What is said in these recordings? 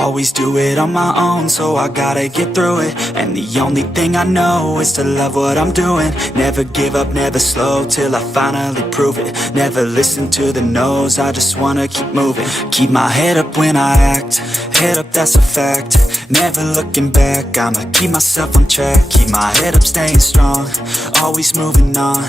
Always do it on my own, so I gotta get through it. And the only thing I know is to love what I'm doing. Never give up, never slow, till I finally prove it. Never listen to the no's, I just wanna keep moving. Keep my head up when I act, head up, that's a fact. Never looking back, I'ma keep myself on track. Keep my head up, staying strong, always moving on.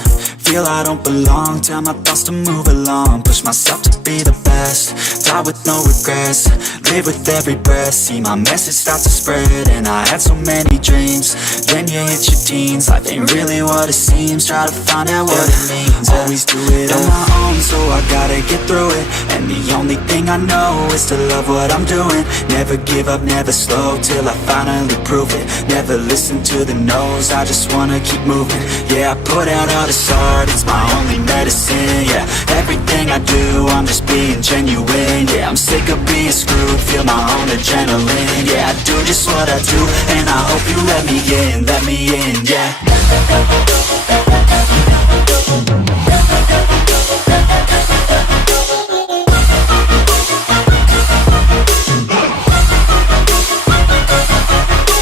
Feel I don't belong, tell my thoughts to move along. Push myself to be the best, die with no regrets. Live with every breath, see my message start to spread. And I had so many dreams, then you hit your teens. Life ain't really what it seems, try to find out what it means. Always do it on my own, so I gotta get through it. And the only thing I know is to love what I'm doing. Never give up, never slow, till I finally prove it. Never listen to the no's, I just wanna keep moving. Yeah, I put out all this art, it's my only medicine. Yeah, everything I do, I'm just being genuine. Yeah, I'm sick of being screwed, feel my own adrenaline. Yeah, I do just what I do, and I hope you let me in, yeah.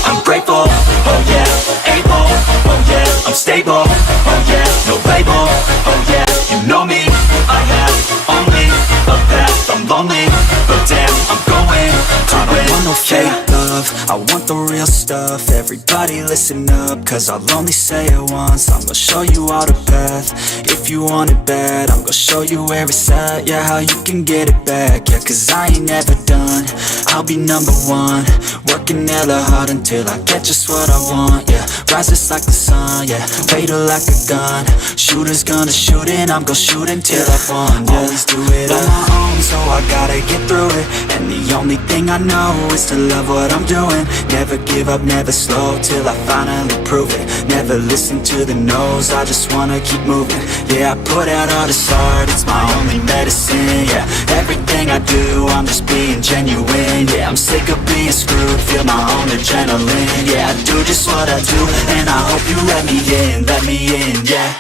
I'm grateful, oh yeah, able, oh yeah, I'm stable, oh yeah, no label, oh yeah, you know me, I have only a path, I'm lonely, but damn, I'm going to win. I don't want no fake love, I want the real stuff. Everybody listen up, cause I'll only say it once. I'm gonna show you all the path, if you want it bad. I'm gonna show you where it's at, yeah, how you can get it back. Yeah, cause I ain't never done, I'll be number one. Working hella hard until I get just what I want, yeah. Rises like the sun, yeah, fatal like a gun. Shooter's gonna shoot and I'm gonna shoot until I won, yeah. Always do it on my own, so I gotta get through it. And the only thing I know is to love what I'm doing. Never give up, never slow, till I finally prove it. Never listen to the no's, I just wanna keep moving. Yeah, I put out all this art, it's my only medicine. Yeah, everything I do, I'm just being genuine. Yeah, I'm sick of being screwed, feel my own adrenaline. Yeah, I do just what I do, and I hope you let me in, yeah.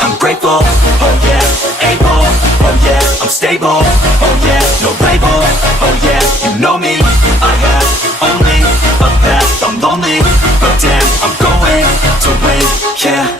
I'm grateful, oh yeah, able, oh yeah, I'm stable, oh yeah, no label, oh yeah, you know me, I have only a path, I'm lonely, but damn, I'm going to win, yeah.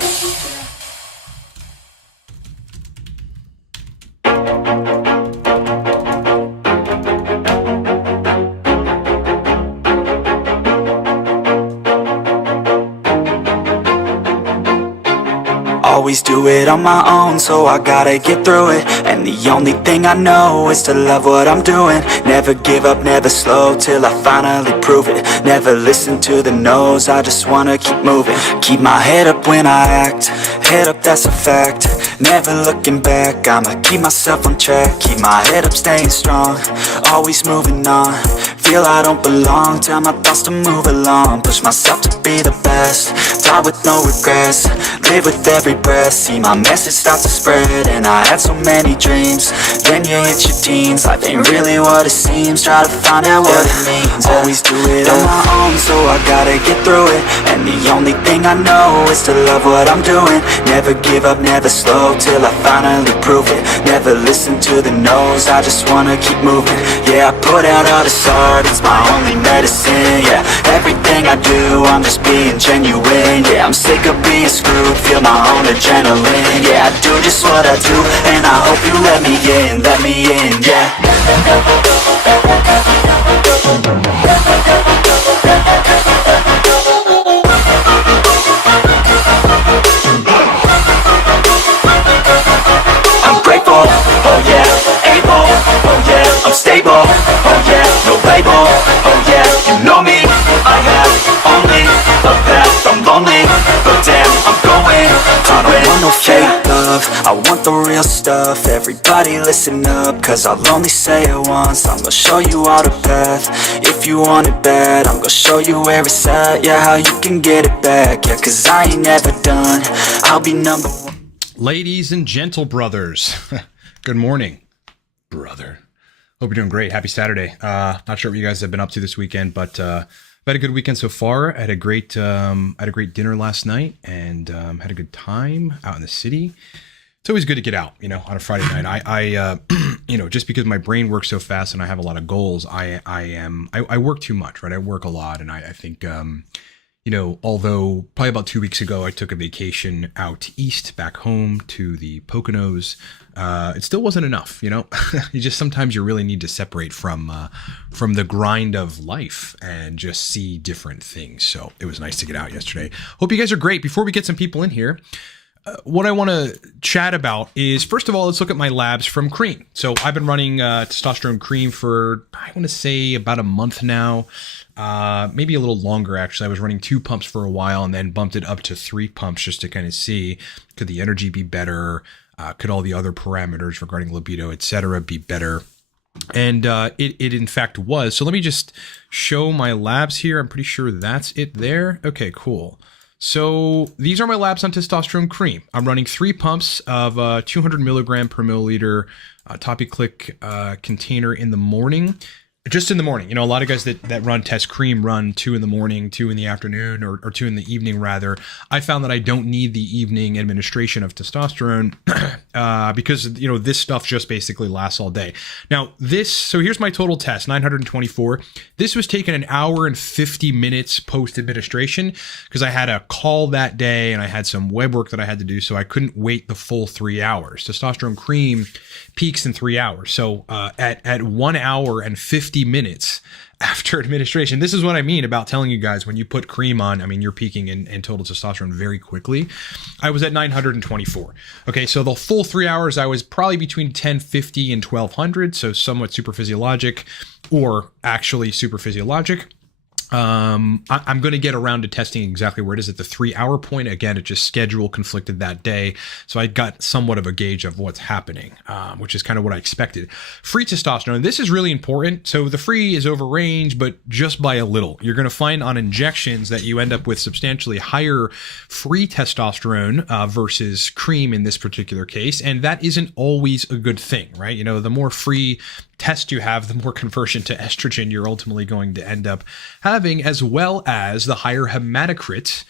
Always do it on my own, so I gotta get through it. And the only thing I know is to love what I'm doing. Never give up, never slow, till I finally prove it. Never listen to the no's, I just wanna keep moving. Keep my head up when I act, head up, that's a fact. Never looking back, I'ma keep myself on track. Keep my head up, staying strong, always moving on. Feel I don't belong, tell my thoughts to move along. Push myself to be the best, die with no regrets. Live with every breath, see my message start to spread. And I had so many dreams, then you hit your teens. Life ain't really what it seems, try to find out what it means. Always do it on my own, so I gotta get through it. And the only thing I know is to love what I'm doing. Never give up, never slow, till I finally prove it. Never listen to the no's, I just wanna keep moving. Yeah, I put out all this art, it's my only medicine. Yeah, everything I do, I'm just being genuine. Yeah, I'm sick of being screwed, feel my own adrenaline. Yeah, I do just what I do, and I hope you let me in, yeah. I'm grateful, oh yeah, able, oh yeah, I'm stable, oh yeah, no label, oh yeah, you know me, I have only a path, I'm lonely, but damn, I'm going to win. I don't want no fake love, I want the real stuff. Everybody listen up, cause I'll only say it once. I'm gonna show you all the path, if you want it bad. I'm gonna show you where it's at, yeah, how you can get it back. Yeah, cause I ain't never done, I'll be number one. Ladies and gentle brothers, good morning, brother. Hope you're doing great. Happy Saturday. Not sure what you guys have been up to this weekend, but I've had a good weekend so far. I had a great dinner last night, and had a good time out in the city. It's always good to get out, on a Friday night. I just because my brain works so fast and I have a lot of goals, I work too much, right? I work a lot, and I think, although probably about 2 weeks ago, I took a vacation out east back home to the Poconos, it still wasn't enough, sometimes you really need to separate from the grind of life and just see different things. So it was nice to get out yesterday. Hope you guys are great. Before we get some people in here, what I want to chat about is, first of all, let's look at my labs from cream. So I've been running testosterone cream for, I want to say, about a month now, maybe a little longer, actually. I was running 2 pumps for a while and then bumped it up to 3 pumps just to kind of see, could the energy be better? Could all the other parameters regarding libido, etc., be better? And it in fact was. So let me just show my labs here. I'm pretty sure that's it there. Okay, cool. So these are my labs on testosterone cream. I'm running 3 pumps of 200 milligram per milliliter Topi-Click container in the morning. Just in the morning. A lot of guys that run test cream run 2 in the morning, 2 in the afternoon, or 2 in the evening rather. I found that I don't need the evening administration of testosterone because, this stuff just basically lasts all day. Now so here's my total test, 924. This was taken an hour and 50 minutes post administration because I had a call that day and I had some web work that I had to do. So I couldn't wait the full 3 hours. Testosterone cream peaks in 3 hours. So at 1 hour and 50 minutes after administration, this is what I mean about telling you guys, when you put cream on, you're peaking in total testosterone very quickly. I was at 924. Okay, so the full 3 hours, I was probably between 1050 and 1200, so somewhat super physiologic, or actually super physiologic. I'm going to get around to testing exactly where it is at the 3 hour point. Again, it just schedule conflicted that day. So I got somewhat of a gauge of what's happening, which is kind of what I expected. Free testosterone. This is really important. So the free is over range, but just by a little. You're going to find on injections that you end up with substantially higher free testosterone versus cream in this particular case. And that isn't always a good thing, right? The more free test you have, the more conversion to estrogen you're ultimately going to end up having, as well as the higher hematocrit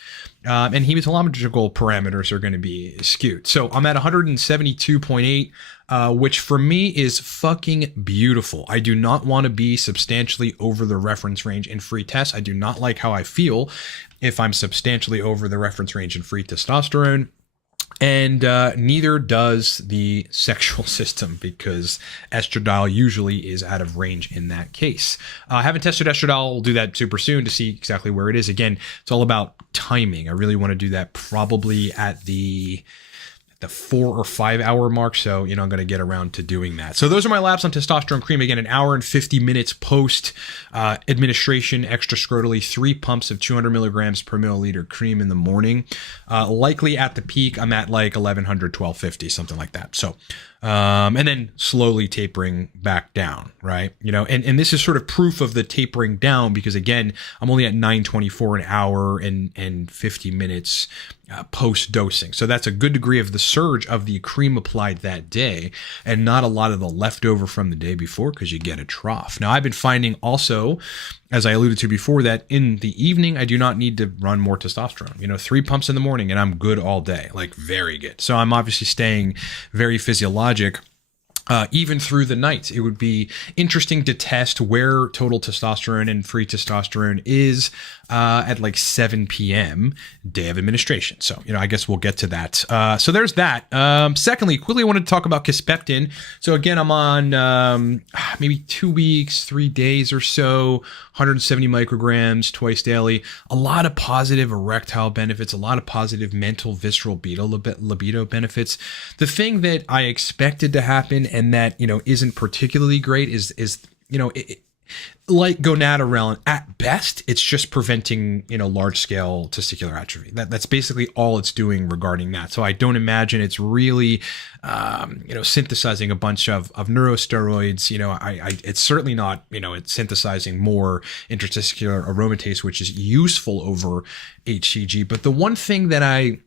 and hematological parameters are going to be skewed. So I'm at 172.8, which for me is fucking beautiful. I do not want to be substantially over the reference range in free tests. I do not like how I feel if I'm substantially over the reference range in free testosterone. And neither does the sexual system, because estradiol usually is out of range in that case. I haven't tested estradiol. We'll do that super soon to see exactly where it is. Again, it's all about timing. I really want to do that probably at the 4 or 5 hour mark. So, I'm going to get around to doing that. So those are my labs on testosterone cream. Again, an hour and 50 minutes post administration extrascrotally, 3 pumps of 200 milligrams per milliliter cream in the morning. Likely at the peak, I'm at like 1100, 1250, something like that. So, and then slowly tapering back down, right? And this is sort of proof of the tapering down, because again, I'm only at 924 an hour and 50 minutes post dosing. So that's a good degree of the surge of the cream applied that day, and not a lot of the leftover from the day before, because you get a trough. Now, I've been finding also, as I alluded to before, that in the evening, I do not need to run more testosterone. 3 pumps in the morning and I'm good all day, like very good. So I'm obviously staying very physiologic. Even through the night. It would be interesting to test where total testosterone and free testosterone is at like 7 p.m. day of administration. So, I guess we'll get to that. So there's that. Secondly, quickly, I wanted to talk about Kisspeptin. So again, I'm on maybe 2 weeks, 3 days or so, 170 micrograms twice daily. A lot of positive erectile benefits, a lot of positive mental, visceral libido benefits. The thing that I expected to happen, and that, isn't particularly great, is like gonadorelin, at best, it's just preventing, large scale testicular atrophy. That's basically all it's doing regarding that. So I don't imagine it's really, synthesizing a bunch of neurosteroids. It's certainly not, it's synthesizing more intratesticular aromatase, which is useful over HCG. But the one thing that I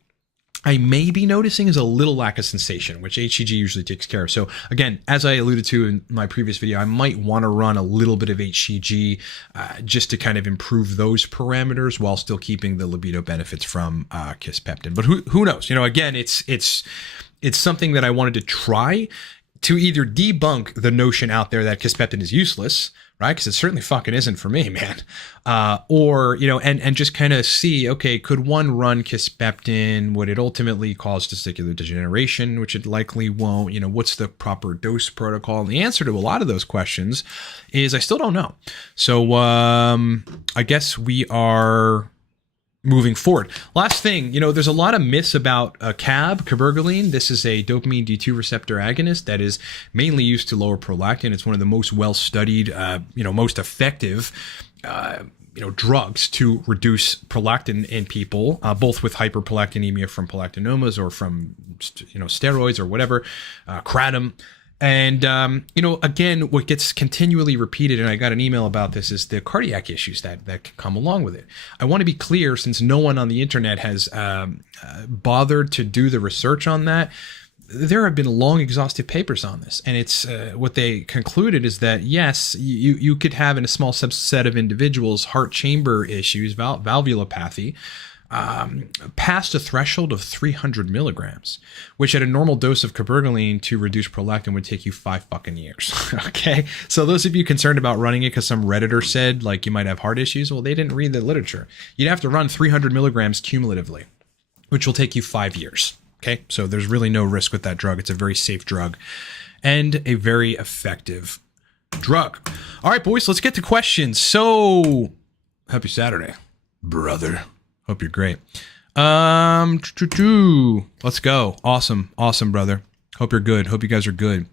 I may be noticing is a little lack of sensation, which HCG usually takes care of. So again, as I alluded to in my previous video, I might want to run a little bit of HCG just to kind of improve those parameters while still keeping the libido benefits from Kisspeptin. But who knows? Again, it's something that I wanted to try to either debunk the notion out there that Kisspeptin is useless, right? Because it certainly fucking isn't for me, man. Or, and just kind of see, okay, could one run Kisspeptin? Would it ultimately cause testicular degeneration, which it likely won't? What's the proper dose protocol? And the answer to a lot of those questions is I still don't know. So I guess we are moving forward. Last thing, there's a lot of myths about Cabergoline. This is a dopamine D2 receptor agonist that is mainly used to lower prolactin. It's one of the most well-studied, most effective, drugs to reduce prolactin in people, both with hyperprolactinemia from prolactinomas or from, steroids or whatever, kratom. And, again, what gets continually repeated, and I got an email about this, is the cardiac issues that can come along with it. I want to be clear, since no one on the internet has bothered to do the research on that, there have been long, exhaustive papers on this. And it's what they concluded is that, yes, you could have in a small subset of individuals heart chamber issues, valvulopathy, past a threshold of 300 milligrams, which at a normal dose of Cabergoline to reduce prolactin would take you 5 fucking years. Okay. So those of you concerned about running it because some Redditor said like you might have heart issues, well, they didn't read the literature. You'd have to run 300 milligrams cumulatively, which will take you 5 years. Okay. So there's really no risk with that drug. It's a very safe drug and a very effective drug. All right, boys, let's get to questions. So happy Saturday, brother. Hope you're great. Let's go. Awesome, brother. Hope you're good. Hope you guys are good.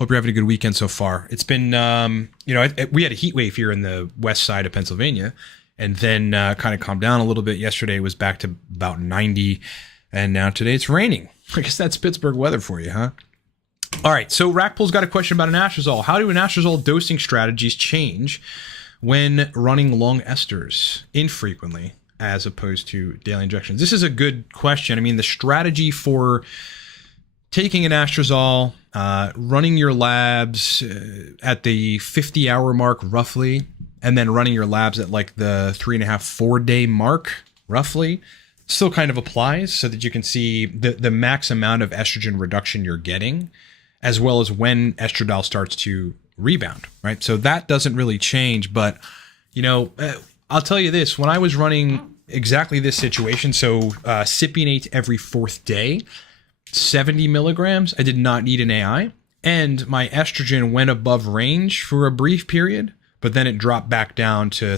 Hope you're having a good weekend so far. It's been, we had a heat wave here in the west side of Pennsylvania, and then kind of calmed down a little bit. Yesterday was back to about 90, and now today it's raining. I guess that's Pittsburgh weather for you, huh? All right, so Rackpool's got a question about anastrozole. How do anastrozole dosing strategies change when running long esters infrequently, as opposed to daily injections? This is a good question. I mean, the strategy for taking anastrozole, running your labs at the 50-hour mark roughly, and then running your labs at like the 3.5-4 day mark roughly, still kind of applies so that you can see the max amount of estrogen reduction you're getting, as well as when estradiol starts to rebound, right? So that doesn't really change, but I'll tell you this, when I was running exactly this situation, so cypionate every 4th day, 70 milligrams, I did not need an AI, and my estrogen went above range for a brief period, but then it dropped back down to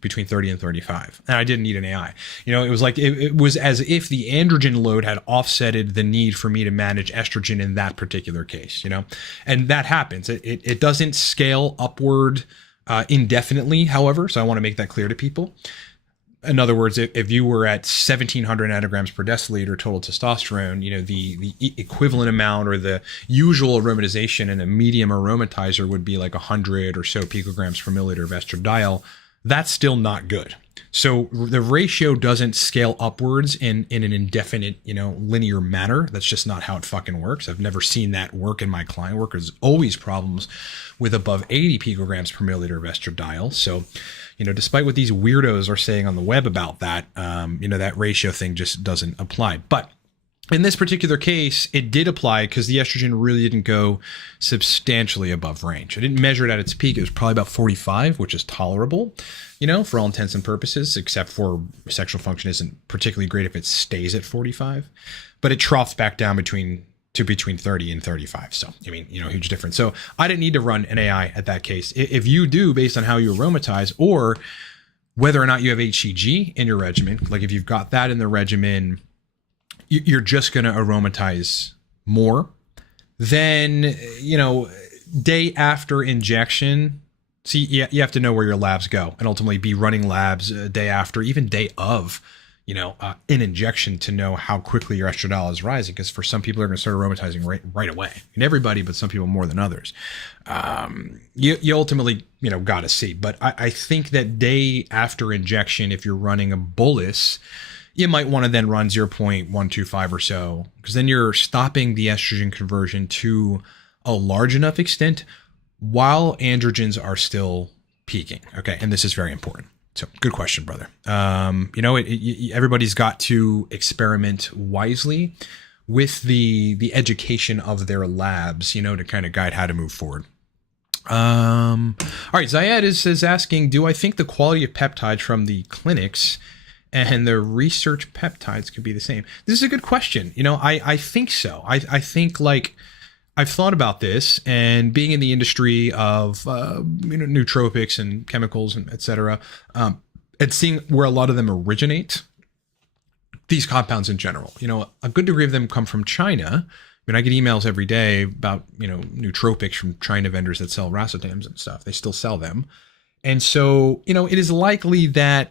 between 30 and 35, and I didn't need an AI. It was like it was as if the androgen load had offsetted the need for me to manage estrogen in that particular case, and that happens. It doesn't scale upward indefinitely, however, so I want to make that clear to people. In other words, if you were at 1,700 nanograms per deciliter total testosterone, the equivalent amount or the usual aromatization in a medium aromatizer would be like 100 or so picograms per milliliter of estradiol. That's still not good. So the ratio doesn't scale upwards in an indefinite, linear manner. That's just not how it fucking works. I've never seen that work in my client work. There's always problems with above 80 picograms per milliliter of estradiol. So, despite what these weirdos are saying on the web about that, that ratio thing just doesn't apply. But in this particular case, it did apply because the estrogen really didn't go substantially above range. I didn't measure it at its peak. It was probably about 45, which is tolerable, for all intents and purposes, except for sexual function isn't particularly great if it stays at 45. But it troughs back down between 30 and 35. So, huge difference. So I didn't need to run an AI at that case. If you do, based on how you aromatize or whether or not you have HCG in your regimen, like if you've got that in the regimen, you're just going to aromatize more. Then, day after injection, see, you have to know where your labs go and ultimately be running labs day after, even day of, an injection to know how quickly your estradiol is rising. Because for some people, are going to start aromatizing right away. And everybody, but some people more than others. You ultimately, got to see. But I think that day after injection, if you're running a bolus, you might want to then run 0.125 or so, because then you're stopping the estrogen conversion to a large enough extent while androgens are still peaking. Okay. And this is very important. So good question, brother. Everybody's got to experiment wisely with the education of their labs, to kind of guide how to move forward. All right. Zayed is asking, do I think the quality of peptides from the clinics and the research peptides could be the same? This is a good question. I think so. I think I've thought about this, and being in the industry of nootropics and chemicals and et cetera, and seeing where a lot of them originate, these compounds in general, a good degree of them come from China. I get emails every day about, nootropics from China vendors that sell racetams and stuff. They still sell them. And so, it is likely that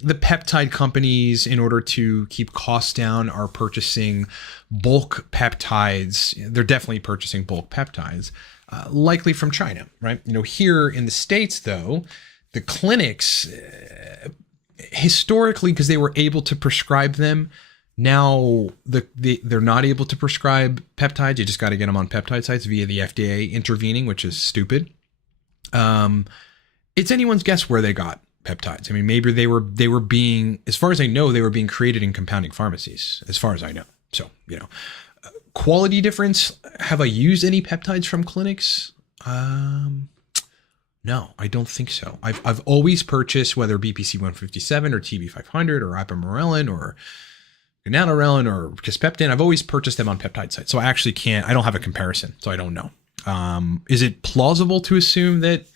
the peptide companies, in order to keep costs down, are purchasing bulk peptides. They're definitely purchasing bulk peptides, likely from China, right? Here in the States, though, the clinics, historically, because they were able to prescribe them, now they're not able to prescribe peptides. You just got to get them on peptide sites via the FDA intervening, which is stupid. It's anyone's guess where they got peptides. Maybe they were being, as far as I know, they were being created in compounding pharmacies, as far as I know. So, quality difference. Have I used any peptides from clinics? No, I don't think so. I've always purchased, whether BPC 157 or TB 500 or ipamorelin or ganalorelin or Kisspeptin, I've always purchased them on peptide sites. So I don't have a comparison. So I don't know. Is it plausible to assume that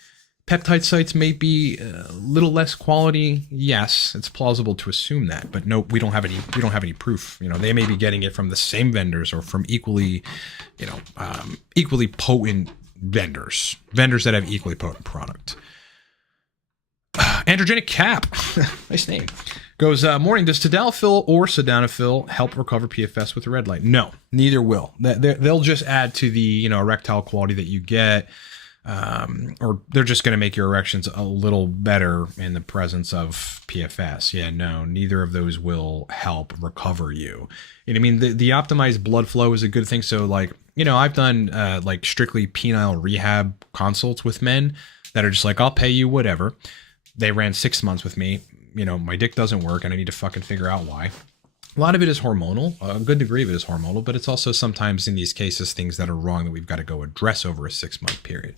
peptide sites may be a little less quality? Yes, it's plausible to assume that, but no, we don't have any proof. They may be getting it from the same vendors or from equally potent vendors that have equally potent product. Androgenic Cap, nice name, goes, morning, does tadalafil or sildenafil help recover PFS with the red light? No, neither will. They'll just add to the erectile quality that you get, or they're just going to make your erections a little better in the presence of PFS. Yeah, no, neither of those will help recover you. The optimized blood flow is a good thing. So I've done strictly penile rehab consults with men that are just like, I'll pay you whatever. They ran 6 months with me. My dick doesn't work and I need to fucking figure out why. A lot of it is hormonal. A good degree of it is hormonal, but it's also sometimes in these cases things that are wrong that we've got to go address over a 6-month period.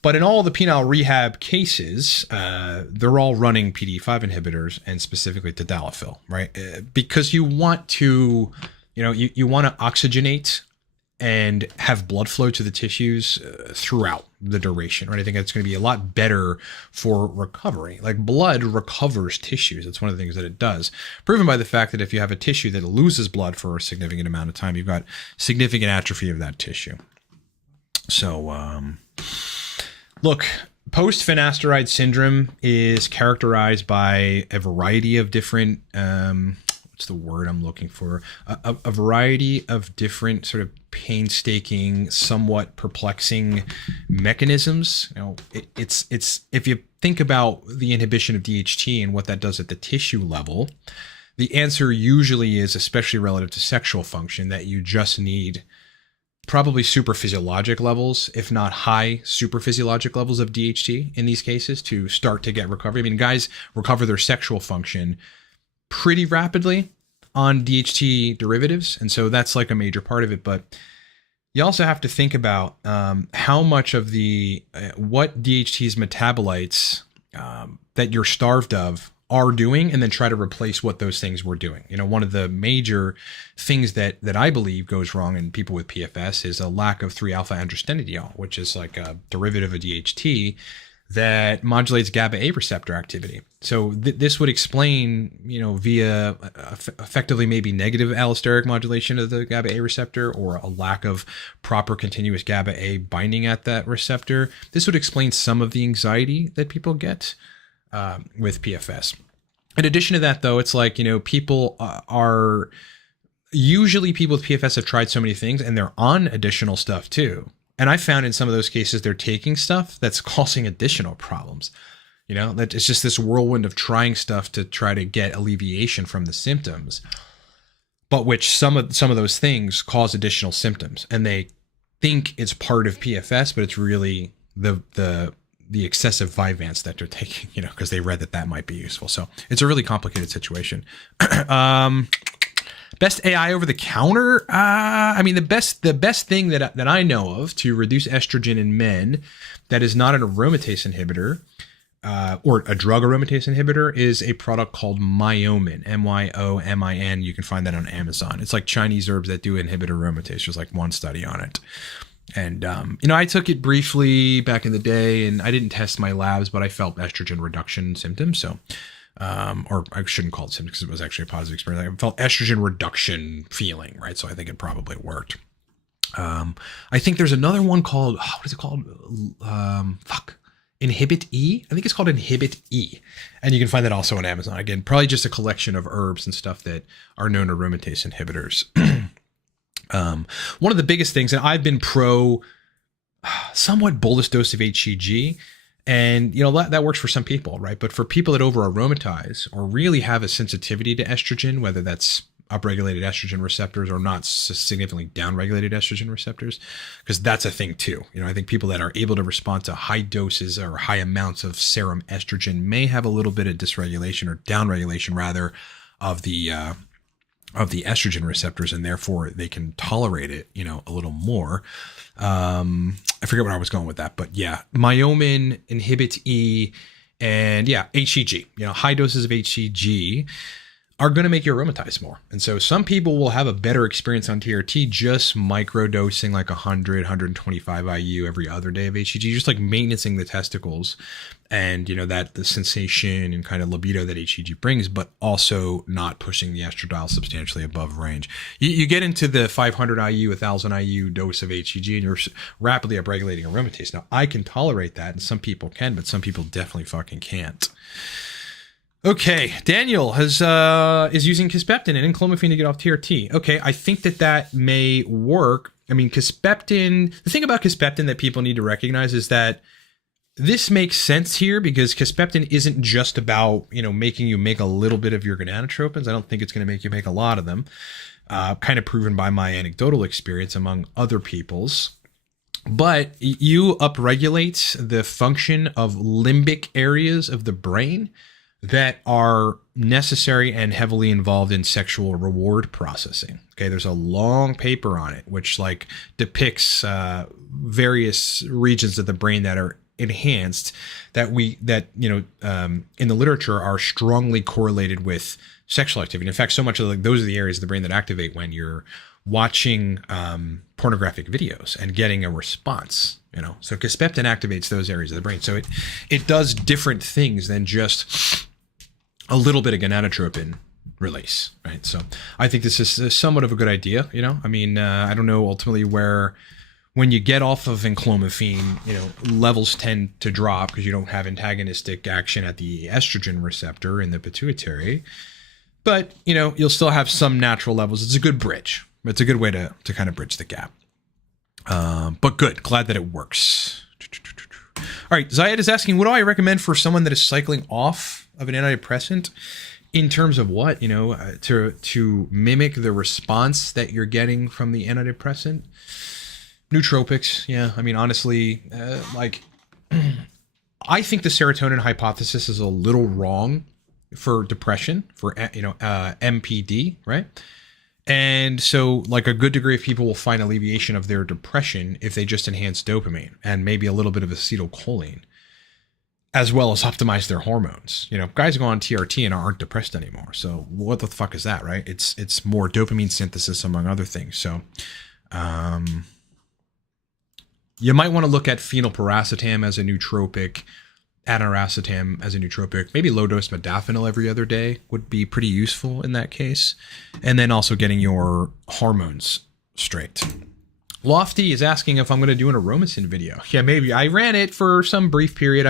But in all the penile rehab cases, they're all running PDE5 inhibitors and specifically tadalafil, right? Because you want to, you want to oxygenate and have blood flow to the tissues throughout the duration, right? I think that's going to be a lot better for recovery. Blood recovers tissues. It's one of the things that it does. Proven by the fact that if you have a tissue that loses blood for a significant amount of time, you've got significant atrophy of that tissue. So, look, post-finasteride syndrome is characterized by a variety of different, what's the word I'm looking for? A variety of different sort of painstaking, somewhat perplexing mechanisms. It's if you think about the inhibition of DHT and what that does at the tissue level, the answer usually is, especially relative to sexual function, that you just need probably supraphysiologic levels, if not high supraphysiologic levels of DHT in these cases to start to get recovery. Guys recover their sexual function pretty rapidly on DHT derivatives. And so that's a major part of it. But you also have to think about how much of what DHT's metabolites that you're starved of are doing, and then try to replace what those things were doing. One of the major things that I believe goes wrong in people with PFS is a lack of 3-alpha androstenediol, which is a derivative of DHT that modulates GABA A receptor activity. So this would explain, via effectively maybe negative allosteric modulation of the GABA A receptor, or a lack of proper continuous GABA A binding at that receptor. This would explain some of the anxiety that people get with PFS. In addition to that, though, it's people are usually, people with PFS have tried so many things and they're on additional stuff too. And I found in some of those cases, they're taking stuff that's causing additional problems. You know, that it's just this whirlwind of trying stuff to try to get alleviation from the symptoms, but which some of those things cause additional symptoms, and they think it's part of PFS, but it's really the excessive Vyvanse that they're taking, you know, because they read that might be useful. So it's a really complicated situation. Best AI over the counter. I mean, the best thing that I know of to reduce estrogen in men that is not an aromatase inhibitor or a drug aromatase inhibitor is a product called Myomin, Myomin. You can find that on Amazon. It's like Chinese herbs that do inhibit aromatase. There's like one study on it. And, you know, I took it briefly back in the day, and I didn't test my labs, but I felt estrogen reduction symptoms. So, or I shouldn't call it symptoms because it was actually a positive experience. I felt estrogen reduction feeling, right? So I think it probably worked. I think there's another one called, what is it called? Inhibit E. I think it's called Inhibit E. And you can find that also on Amazon. Again, probably just a collection of herbs and stuff that are known aromatase inhibitors. One of the biggest things, and I've been pro somewhat bolus dose of HCG, and you know that works for some people, right? But for people that over aromatize or really have a sensitivity to estrogen, whether that's upregulated estrogen receptors or not significantly downregulated estrogen receptors, because that's a thing too. You know, I think people that are able to respond to high doses or high amounts of serum estrogen may have a little bit of dysregulation or downregulation rather of the estrogen receptors, and therefore they can tolerate it, you know, a little more. I forget where I was going with that, but yeah, Myomin, Inhibit E, and yeah, HCG. You know, high doses of HCG are going to make you aromatize more. And so some people will have a better experience on TRT just microdosing like 100, 125 IU every other day of HCG, just like maintaining the testicles and, you know, that the sensation and kind of libido that HCG brings, but also not pushing the estradiol substantially above range. You get into the 500 IU, 1000 IU dose of HCG and you're rapidly upregulating aromatase. Now, I can tolerate that, and some people can, but some people definitely fucking can't. Okay, Daniel is using Kisspeptin and enclomiphene to get off TRT. Okay, I think that may work. I mean, Kisspeptin, the thing about Kisspeptin that people need to recognize is that this makes sense here because Kisspeptin isn't just about, you know, making you make a little bit of your gonadotropins. I don't think it's going to make you make a lot of them. Kind of proven by my anecdotal experience among other people's. But you upregulate the function of limbic areas of the brain that are necessary and heavily involved in sexual reward processing. Okay, there's a long paper on it, which like depicts various regions of the brain that are enhanced that in the literature are strongly correlated with sexual activity. In fact, so much of those are the areas of the brain that activate when you're watching pornographic videos and getting a response. You know, so Kisspeptin activates those areas of the brain. So it does different things than just a little bit of gonadotropin release, right? So I think this is somewhat of a good idea. You know, I mean, I don't know ultimately when you get off of enclomiphene, you know, levels tend to drop because you don't have antagonistic action at the estrogen receptor in the pituitary. But, you know, you'll still have some natural levels. It's a good bridge. It's a good way to kind of bridge the gap. But good. Glad that it works. All right. Zayed is asking, what do I recommend for someone that is cycling off of an antidepressant in terms of what, you know, to mimic the response that you're getting from the antidepressant? Nootropics. Yeah. I mean, honestly, I think the serotonin hypothesis is a little wrong for depression, for, you know, MPD, right? And so like a good degree of people will find alleviation of their depression if they just enhance dopamine and maybe a little bit of acetylcholine, as well as optimize their hormones. You know, guys go on TRT and aren't depressed anymore. So what the fuck is that, right? It's more dopamine synthesis among other things. So you might want to look at phenylpiracetam as a nootropic, anorvastatin as a nootropic, maybe low dose modafinil every other day would be pretty useful in that case. And then also getting your hormones straight. Lofty is asking if I'm going to do an aromasin video. Yeah, maybe. I ran it for some brief period.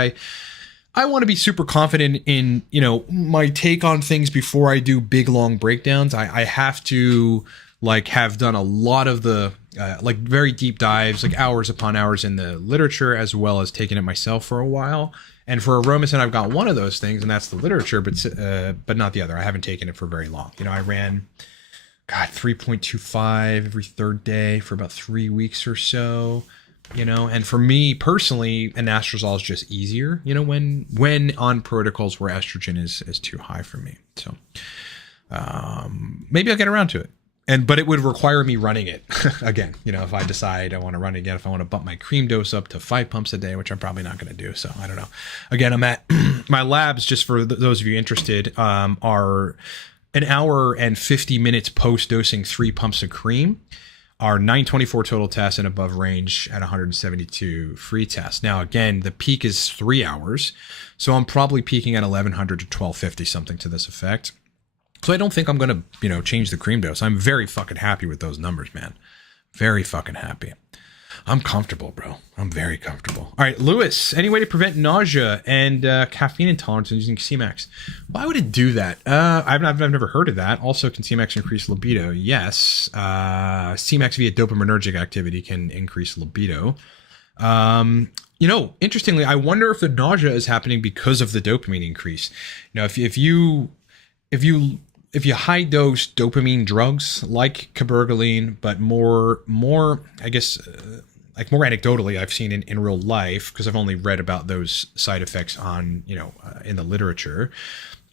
I want to be super confident in, you know, my take on things before I do big, long breakdowns. I have to like have done a lot of the like very deep dives, like hours upon hours in the literature, as well as taking it myself for a while. And for Aromasin, I've got one of those things, and that's the literature, but not the other. I haven't taken it for very long. I ran, 3.25 every third day for about 3 weeks or so. And for me personally, anastrozole is just easier, when on protocols where estrogen is too high for me. So maybe I'll get around to it. But it would require me running it again, if I decide I want to run it again, if I want to bump my cream dose up to 5 pumps a day, which I'm probably not going to do. So I don't know. Again, I'm at my labs, just for those of you interested, are an hour and 50 minutes post dosing 3 pumps of cream, are 924 total tests and above range at 172 free tests. Now, again, the peak is 3 hours. So I'm probably peaking at 1100 to 1250, something to this effect. So I don't think I'm going to, change the cream dose. I'm very fucking happy with those numbers, man. Very fucking happy. I'm comfortable, bro. I'm very comfortable. All right, Lewis, any way to prevent nausea and caffeine intolerance using C-Max? Why would it do that? I've never heard of that. Also, can C-Max increase libido? Yes. C-Max via dopaminergic activity can increase libido. Interestingly, I wonder if the nausea is happening because of the dopamine increase. If you high dose dopamine drugs like Cabergoline, but more, I guess, more anecdotally, I've seen in real life, because I've only read about those side effects on, in the literature.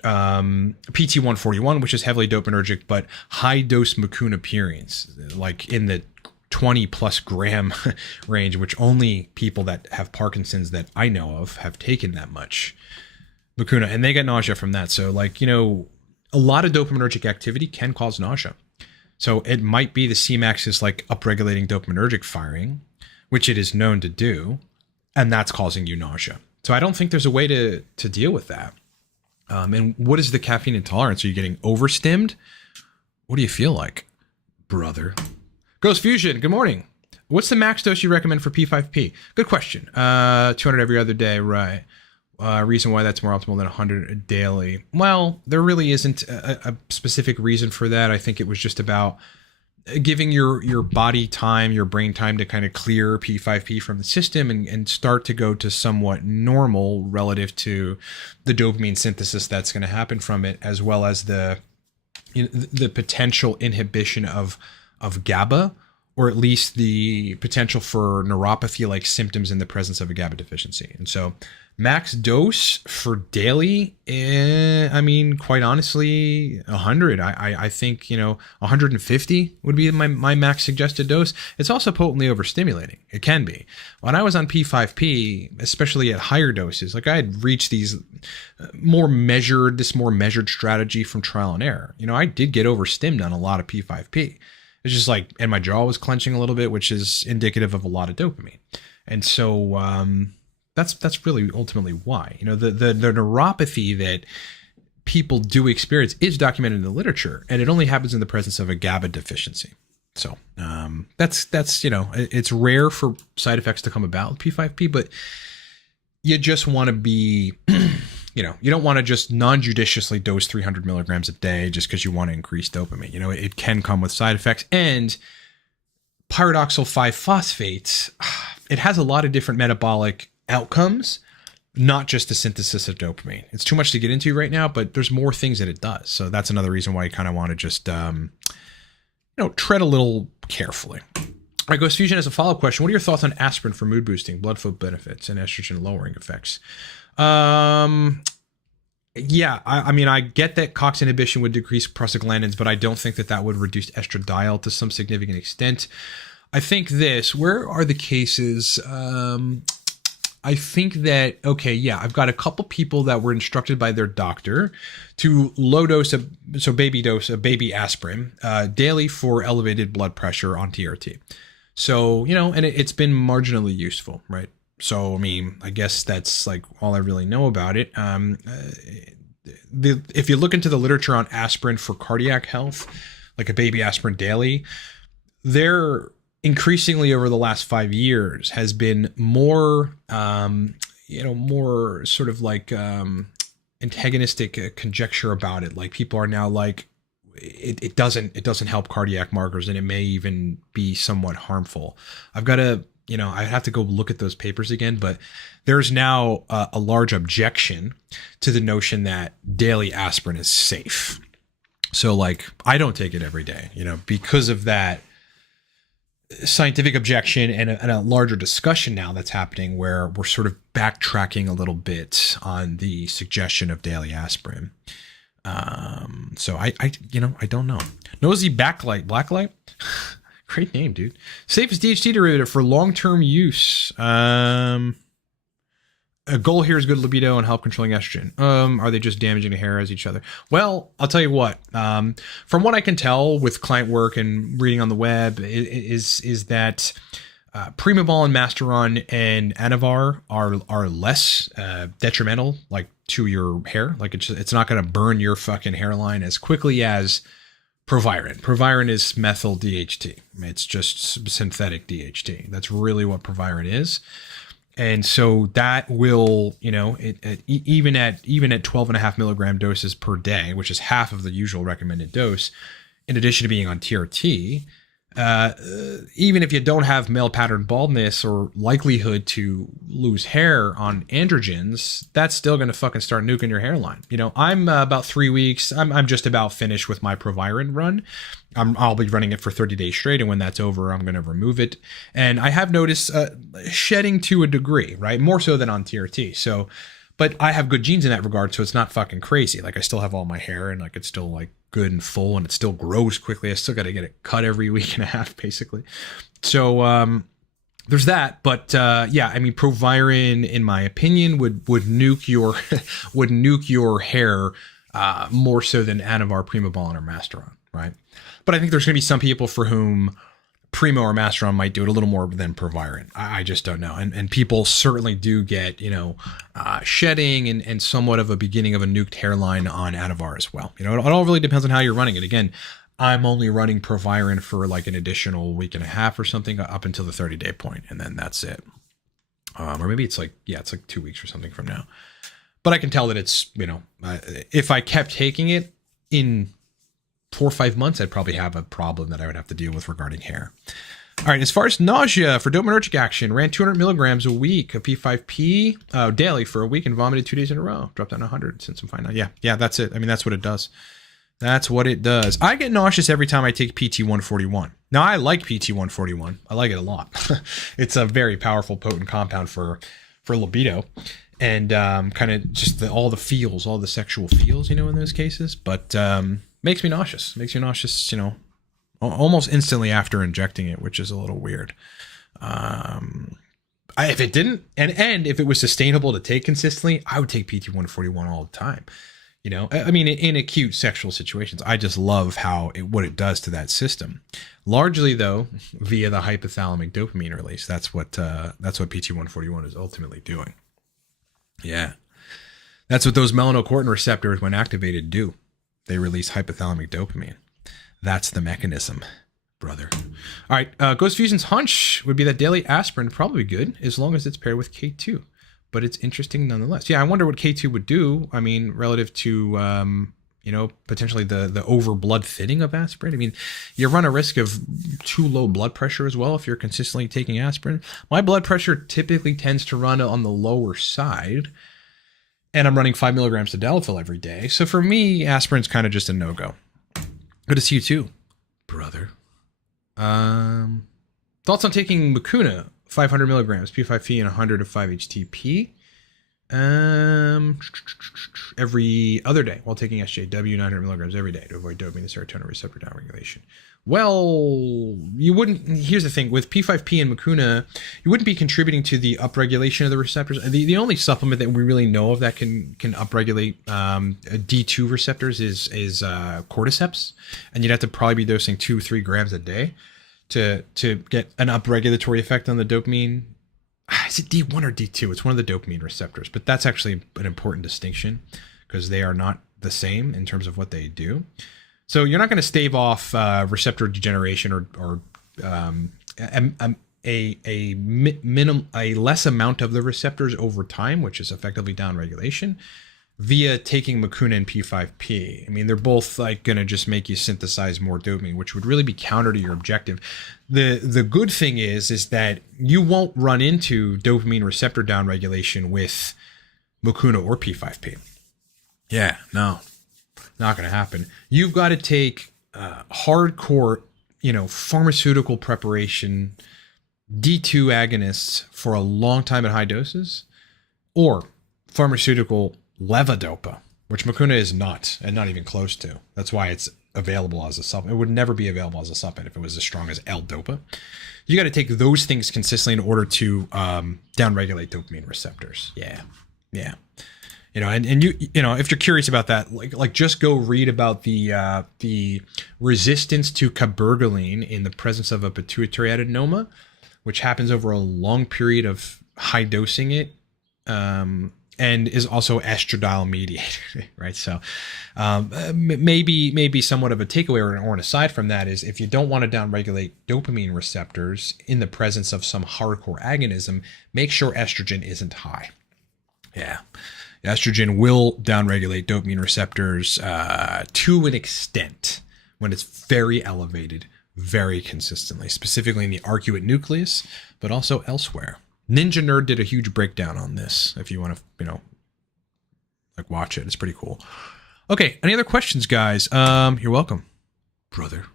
PT141, which is heavily dopaminergic, but high dose mucuna purines, like in the 20 plus gram range, which only people that have Parkinson's that I know of have taken that much mucuna, and they get nausea from that. So a lot of dopaminergic activity can cause nausea. So it might be the C-Max is upregulating dopaminergic firing, which it is known to do, and that's causing you nausea. So I don't think there's a way to deal with that. And what is the caffeine intolerance? Are you getting overstimmed? What do you feel like, brother? Ghost Fusion, good morning. What's the max dose you recommend for P5P? Good question. 200 every other day, right? Reason why that's more optimal than 100 daily. Well, there really isn't a specific reason for that. I think it was just about giving your body time, your brain time to kind of clear P5P from the system and start to go to somewhat normal relative to the dopamine synthesis that's going to happen from it, as well as the potential inhibition of GABA, or at least the potential for neuropathy-like symptoms in the presence of a GABA deficiency. And so max dose for daily, quite honestly, 100. I think, 150 would be my max suggested dose. It's also potently overstimulating. It can be. When I was on P5P, especially at higher doses, I had reached this more measured strategy from trial and error. I did get overstimmed on a lot of P5P. It's just and my jaw was clenching a little bit, which is indicative of a lot of dopamine. And so, that's really ultimately why, the neuropathy that people do experience is documented in the literature, and it only happens in the presence of a GABA deficiency. So that's it's rare for side effects to come about with P5P, but you just want to be, you don't want to just non-judiciously dose 300 milligrams a day just because you want to increase dopamine. It can come with side effects. And pyridoxal 5-phosphate, it has a lot of different metabolic outcomes, not just the synthesis of dopamine. It's too much to get into right now, but there's more things that it does. So that's another reason why you kind of want to just, tread a little carefully. All right, Ghost Fusion has a follow-up question. What are your thoughts on aspirin for mood boosting, blood flow benefits, and estrogen lowering effects? Yeah, I get that COX inhibition would decrease prostaglandins, but I don't think that would reduce estradiol to some significant extent. I think where are the cases? I think that, I've got a couple people that were instructed by their doctor to low dose, a baby aspirin daily for elevated blood pressure on TRT. So, and it's been marginally useful, right? So, I guess that's all I really know about it. If you look into the literature on aspirin for cardiac health, like a baby aspirin daily, there increasingly over the last 5 years has been more, more sort of antagonistic conjecture about it. People are now it doesn't help cardiac markers, and it may even be somewhat harmful. I've got a I have to go look at those papers again, but there's now a large objection to the notion that daily aspirin is safe. So like, I don't take it every day, because of that scientific objection and a larger discussion now that's happening where we're sort of backtracking a little bit on the suggestion of daily aspirin. So I don't know. Nosy Blacklight. Great name, dude. Safest DHT derivative for long-term use. A goal here is good libido and help controlling estrogen. Are they just damaging the hair as each other? Well, I'll tell you what. From what I can tell with client work and reading on the web, is that Primabol and Masteron and Anavar are less detrimental, like to your hair. Like it's not going to burn your fucking hairline as quickly as Proviron. Proviron is methyl DHT. It's just synthetic DHT. That's really what Proviron is. And so that will, even at 12.5 milligram doses per day, which is half of the usual recommended dose, in addition to being on TRT, even if you don't have male pattern baldness or likelihood to lose hair on androgens, that's still going to fucking start nuking your hairline. I'm about 3 weeks. I'm just about finished with my Proviron run. I'll be running it for 30 days straight. And when that's over, I'm going to remove it. And I have noticed shedding to a degree, right? More so than on TRT. So, but I have good genes in that regard. So it's not fucking crazy. Like I still have all my hair and like, it's still like good and full and it still grows quickly. I still got to get it cut every week and a half, basically. So, there's that. But, Proviron, in my opinion, would nuke your, would nuke your hair, more so than Anavar, Primabol, or Masteron, right? But I think there's going to be some people for whom Primo or Masteron might do it a little more than Proviron. I just don't know. And people certainly do get, shedding and somewhat of a beginning of a nuked hairline on Anavar as well. It all really depends on how you're running it. Again, I'm only running Proviron for like an additional week and a half or something up until the 30-day point, and then that's it. Or maybe it's like 2 weeks or something from now. But I can tell that it's, if I kept taking it in 4 or 5 months, I'd probably have a problem that I would have to deal with regarding hair. All right, as far as nausea for dopaminergic action, ran 200 milligrams a week of P5P daily for a week and vomited 2 days in a row. Dropped down 100 since I'm fine now. Yeah, that's it. I mean, that's what it does. That's what it does. I get nauseous every time I take PT141. Now, I like PT141. I like it a lot. It's a very powerful, potent compound for libido. And kind of just all the feels, all the sexual feels, in those cases. But makes me nauseous. Makes you nauseous, almost instantly after injecting it, which is a little weird. If it didn't, and if it was sustainable to take consistently, I would take PT141 all the time. I mean, in acute sexual situations, I just love what it does to that system. Largely, though, via the hypothalamic dopamine release. That's what PT141 is ultimately doing. Yeah, that's what those melanocortin receptors, when activated, do. They release hypothalamic dopamine. That's the mechanism, brother. All right, Ghost Fusion's hunch would be that daily aspirin probably good as long as it's paired with K2. But it's interesting nonetheless. Yeah, I wonder what K2 would do. I mean, relative to, potentially the over blood thinning of aspirin. I mean, you run a risk of too low blood pressure as well if you're consistently taking aspirin. My blood pressure typically tends to run on the lower side, and I'm running 5 milligrams of Tadalafil every day. So for me, aspirin's kind of just a no-go. Good to see you too, brother. Thoughts on taking Mucuna? 500 milligrams, P5P, and 100 of 5-HTP every other day while taking SJW 900 milligrams every day to avoid dopamine and serotonin receptor downregulation. Well, you wouldn't. Here's the thing with P5P and Mucuna, you wouldn't be contributing to the upregulation of the receptors. The only supplement that we really know of that can upregulate D2 receptors is cordyceps, and you'd have to probably be dosing 2-3 grams a day to get an upregulatory effect on the dopamine. Is it D1 or D2? It's one of the dopamine receptors, but that's actually an important distinction because they are not the same in terms of what they do. So you're not going to stave off receptor degeneration or a less amount of the receptors over time, which is effectively downregulation. via taking mucuna and P5P. I mean, they're both like going to just make you synthesize more dopamine, which would really be counter to your objective. The good thing is that you won't run into dopamine receptor downregulation with mucuna or P5P. Yeah, no, not going to happen. You've got to take hardcore, pharmaceutical preparation, D2 agonists for a long time at high doses, or pharmaceutical levodopa, which mucuna is not, and not even close to. That's why it's available as a supplement. It would never be available as a supplement if it was as strong as L-dopa. You got to take those things consistently in order to downregulate dopamine receptors. Yeah. And you if you're curious about that, like just go read about the resistance to Cabergoline in the presence of a pituitary adenoma, which happens over a long period of high dosing it, and is also estradiol mediated, right? So maybe somewhat of a takeaway or an aside from that is, if you don't want to downregulate dopamine receptors in the presence of some hardcore agonism, make sure estrogen isn't high. Yeah. Estrogen will downregulate dopamine receptors to an extent when it's very elevated, very consistently, specifically in the arcuate nucleus, but also elsewhere. Ninja Nerd did a huge breakdown on this. If you want to, watch it, it's pretty cool. Okay, any other questions, guys? You're welcome, brother.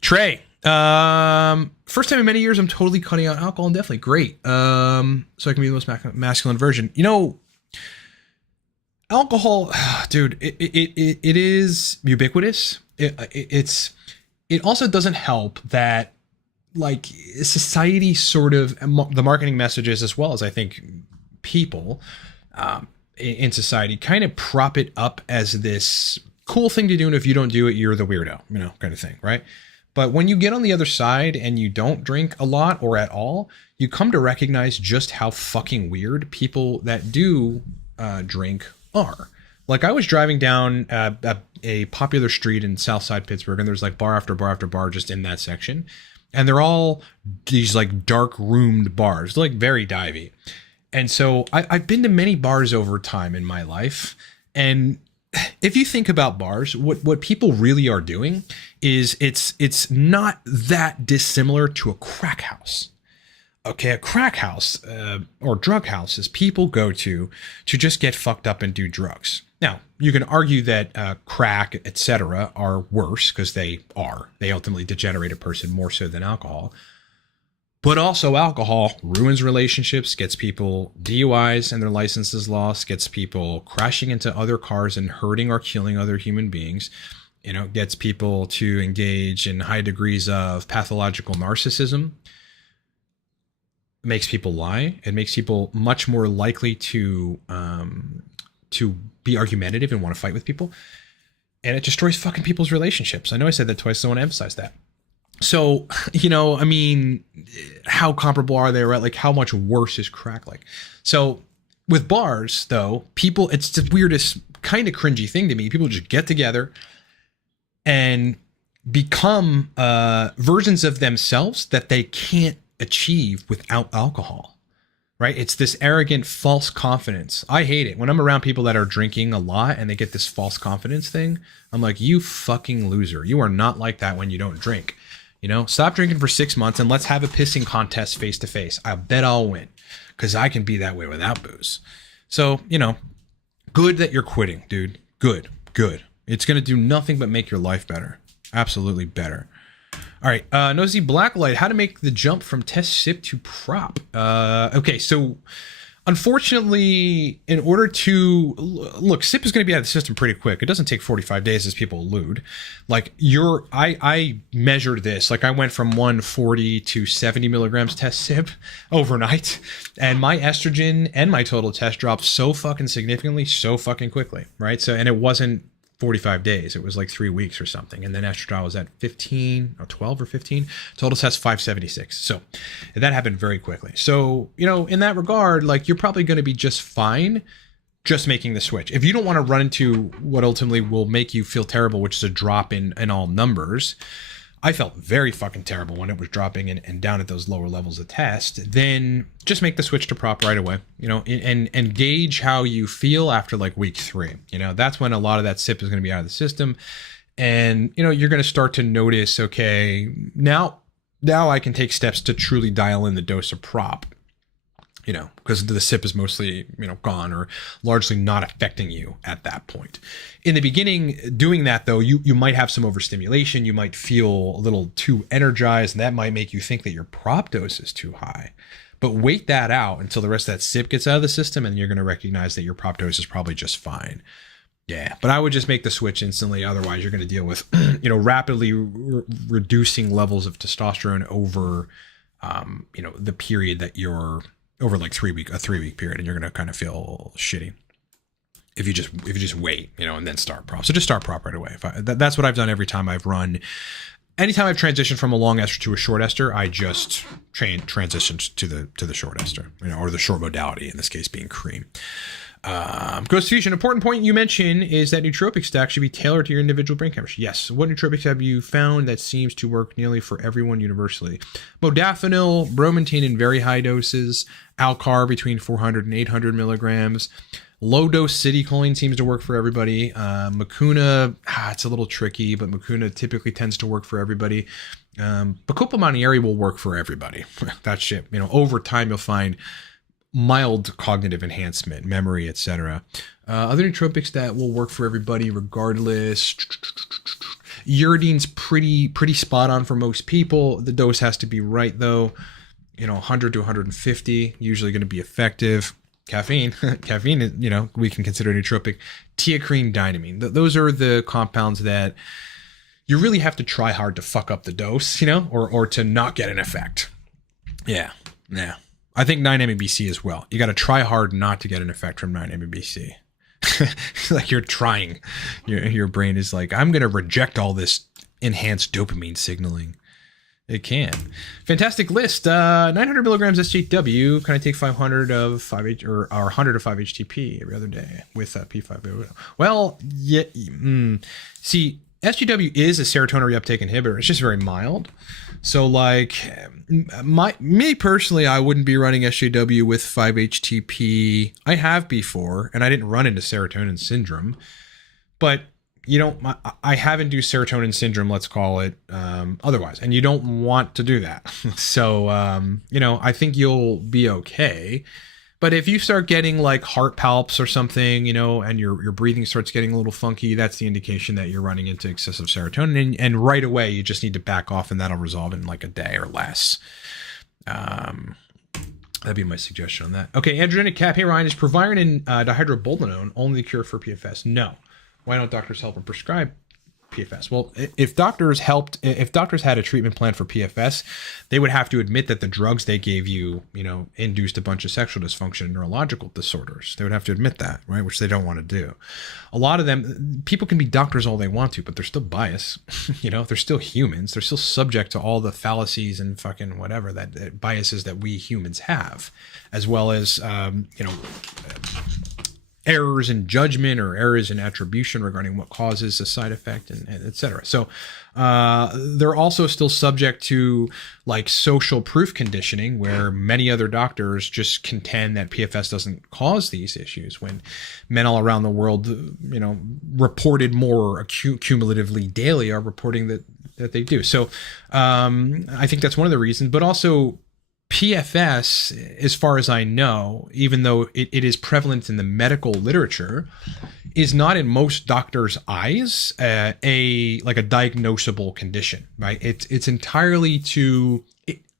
Trey. First time in many years, I'm totally cutting out alcohol, and definitely great. So I can be the most masculine version. Alcohol, dude, it is ubiquitous. It also doesn't help that, like, society sort of, the marketing messages, as well as I think people in society, kind of prop it up as this cool thing to do, and if you don't do it, you're the weirdo, kind of thing, right? But when you get on the other side and you don't drink a lot or at all, you come to recognize just how fucking weird people that do drink are. Like, I was driving down a popular street in Southside Pittsburgh, and there's like bar after bar after bar just in that section. And they're all these like dark roomed bars, like very divey. And so I've been to many bars over time in my life. And if you think about bars, what people really are doing is it's not that dissimilar to a crack house. Okay, a crack house or drug houses people go to just get fucked up and do drugs. Now, you can argue that crack, etc., are worse, because they ultimately degenerate a person more so than alcohol. But also, alcohol ruins relationships, gets people DUIs and their licenses lost, gets people crashing into other cars and hurting or killing other human beings. Gets people to engage in high degrees of pathological narcissism. It makes people lie. It makes people much more likely to be argumentative and want to fight with people. And it destroys fucking people's relationships. I know I said that twice, so I want to emphasize that. So, how comparable are they, right? Like, how much worse is crack like? So with bars, though, people, it's the weirdest kind of cringy thing to me. People just get together and become versions of themselves that they can't achieve without alcohol, right? It's this arrogant, false confidence. I hate it. When I'm around people that are drinking a lot and they get this false confidence thing, I'm like, you fucking loser. You are not like that when you don't drink. Stop drinking for 6 months and let's have a pissing contest face to face. I bet I'll win, because I can be that way without booze. So, good that you're quitting, dude. Good. It's going to do nothing but make your life better. Absolutely better. All right. Nosy Blacklight, how to make the jump from test sip to prop. Okay. So unfortunately, in order to look, sip is going to be out of the system pretty quick. It doesn't take 45 days, as people allude. Like, I measured this. Like, I went from 140 to 70 milligrams test sip overnight, and my estrogen and my total test dropped so fucking significantly, so fucking quickly, right? So, and it wasn't 45 days. It was like 3 weeks or something. And then estradiol was at 15 or 12 or 15. Total test 576. So that happened very quickly. So, in that regard, like, you're probably going to be just fine just making the switch. If you don't want to run into what ultimately will make you feel terrible, which is a drop in all numbers, I felt very fucking terrible when it was dropping and down at those lower levels of test. Then just make the switch to prop right away, you know, and gauge how you feel after like week 3. You know, that's when a lot of that sip is going to be out of the system. And, you know, you're going to start to notice, okay, now I can take steps to truly dial in the dose of prop, you know, because the sip is mostly, you know, gone or largely not affecting you at that point. In the beginning, doing that though, you might have some overstimulation. You might feel a little too energized, and that might make you think that your prop dose is too high. But wait that out until the rest of that sip gets out of the system, and you're going to recognize that your prop dose is probably just fine. Yeah, but I would just make the switch instantly. Otherwise, you're going to deal with, you know, rapidly reducing levels of testosterone over, you know, the period that you're over, like a 3-week period, and you're going to kind of feel shitty if you just wait, you know, and then start prop. So just start prop right away. That's what I've done every time I've run. Anytime I've transitioned from a long ester to a short ester, I just transitioned to the short ester, you know, or the short modality, in this case being cream. Ghost Fusion, important point you mentioned is that nootropic stack should be tailored to your individual brain chemistry. Yes. What nootropics have you found that seems to work nearly for everyone universally? Modafinil, bromontane in very high doses, Alcar between 400 and 800 milligrams. Low dose citicoline seems to work for everybody. Mucuna, it's a little tricky, but Mucuna typically tends to work for everybody. Bacopa Monnieri will work for everybody. That shit, you know, over time you'll find mild cognitive enhancement, memory, etc. Other nootropics that will work for everybody regardless. Uridine's pretty spot on for most people. The dose has to be right though. You know, 100 to 150 usually going to be effective. Caffeine, is, you know, we can consider nootropic. Teacrine, dynamine. Those are the compounds that you really have to try hard to fuck up the dose, you know, or to not get an effect. Yeah. I think 9-MeBC as well. You got to try hard not to get an effect from 9-MeBC. Like you're trying. Your brain is like, I'm going to reject all this enhanced dopamine signaling. It can. Fantastic list. 900 milligrams SJW. Can I take 500 of 5H or 100 of 5-HTP every other day with P5? Well, yeah. See, SGW is a serotonin reuptake inhibitor. It's just very mild. So like me personally, I wouldn't be running SJW with 5-HTP. I have before, and I didn't run into serotonin syndrome, but you don't, I haven't do serotonin syndrome, let's call it, otherwise. And you don't want to do that. So, you know, I think you'll be okay. But if you start getting like heart palps or something, you know, and your breathing starts getting a little funky, that's the indication that you're running into excessive serotonin. And right away, you just need to back off, and that'll resolve in like a day or less. That'd be my suggestion on that. Okay, androgenic cap. Hey, Ryan, is Proviron and dihydroboldenone only the cure for PFS? No. Why don't doctors help and prescribe PFS? Well, if doctors had a treatment plan for PFS, they would have to admit that the drugs they gave you, you know, induced a bunch of sexual dysfunction and neurological disorders. They would have to admit that, right? Which they don't want to do. A lot of them, people can be doctors all they want to, but they're still biased. You know, they're still humans. They're still subject to all the fallacies and fucking whatever that biases that we humans have, as well as, you know, errors in judgment or errors in attribution regarding what causes a side effect and et cetera. So they're also still subject to like social proof conditioning, where many other doctors just contend that PFS doesn't cause these issues, when men all around the world, you know, reported more cumulatively daily are reporting that they do. So I think that's one of the reasons, but also PFS, as far as I know, even though it is prevalent in the medical literature, is not in most doctors' eyes a diagnosable condition, right? It's entirely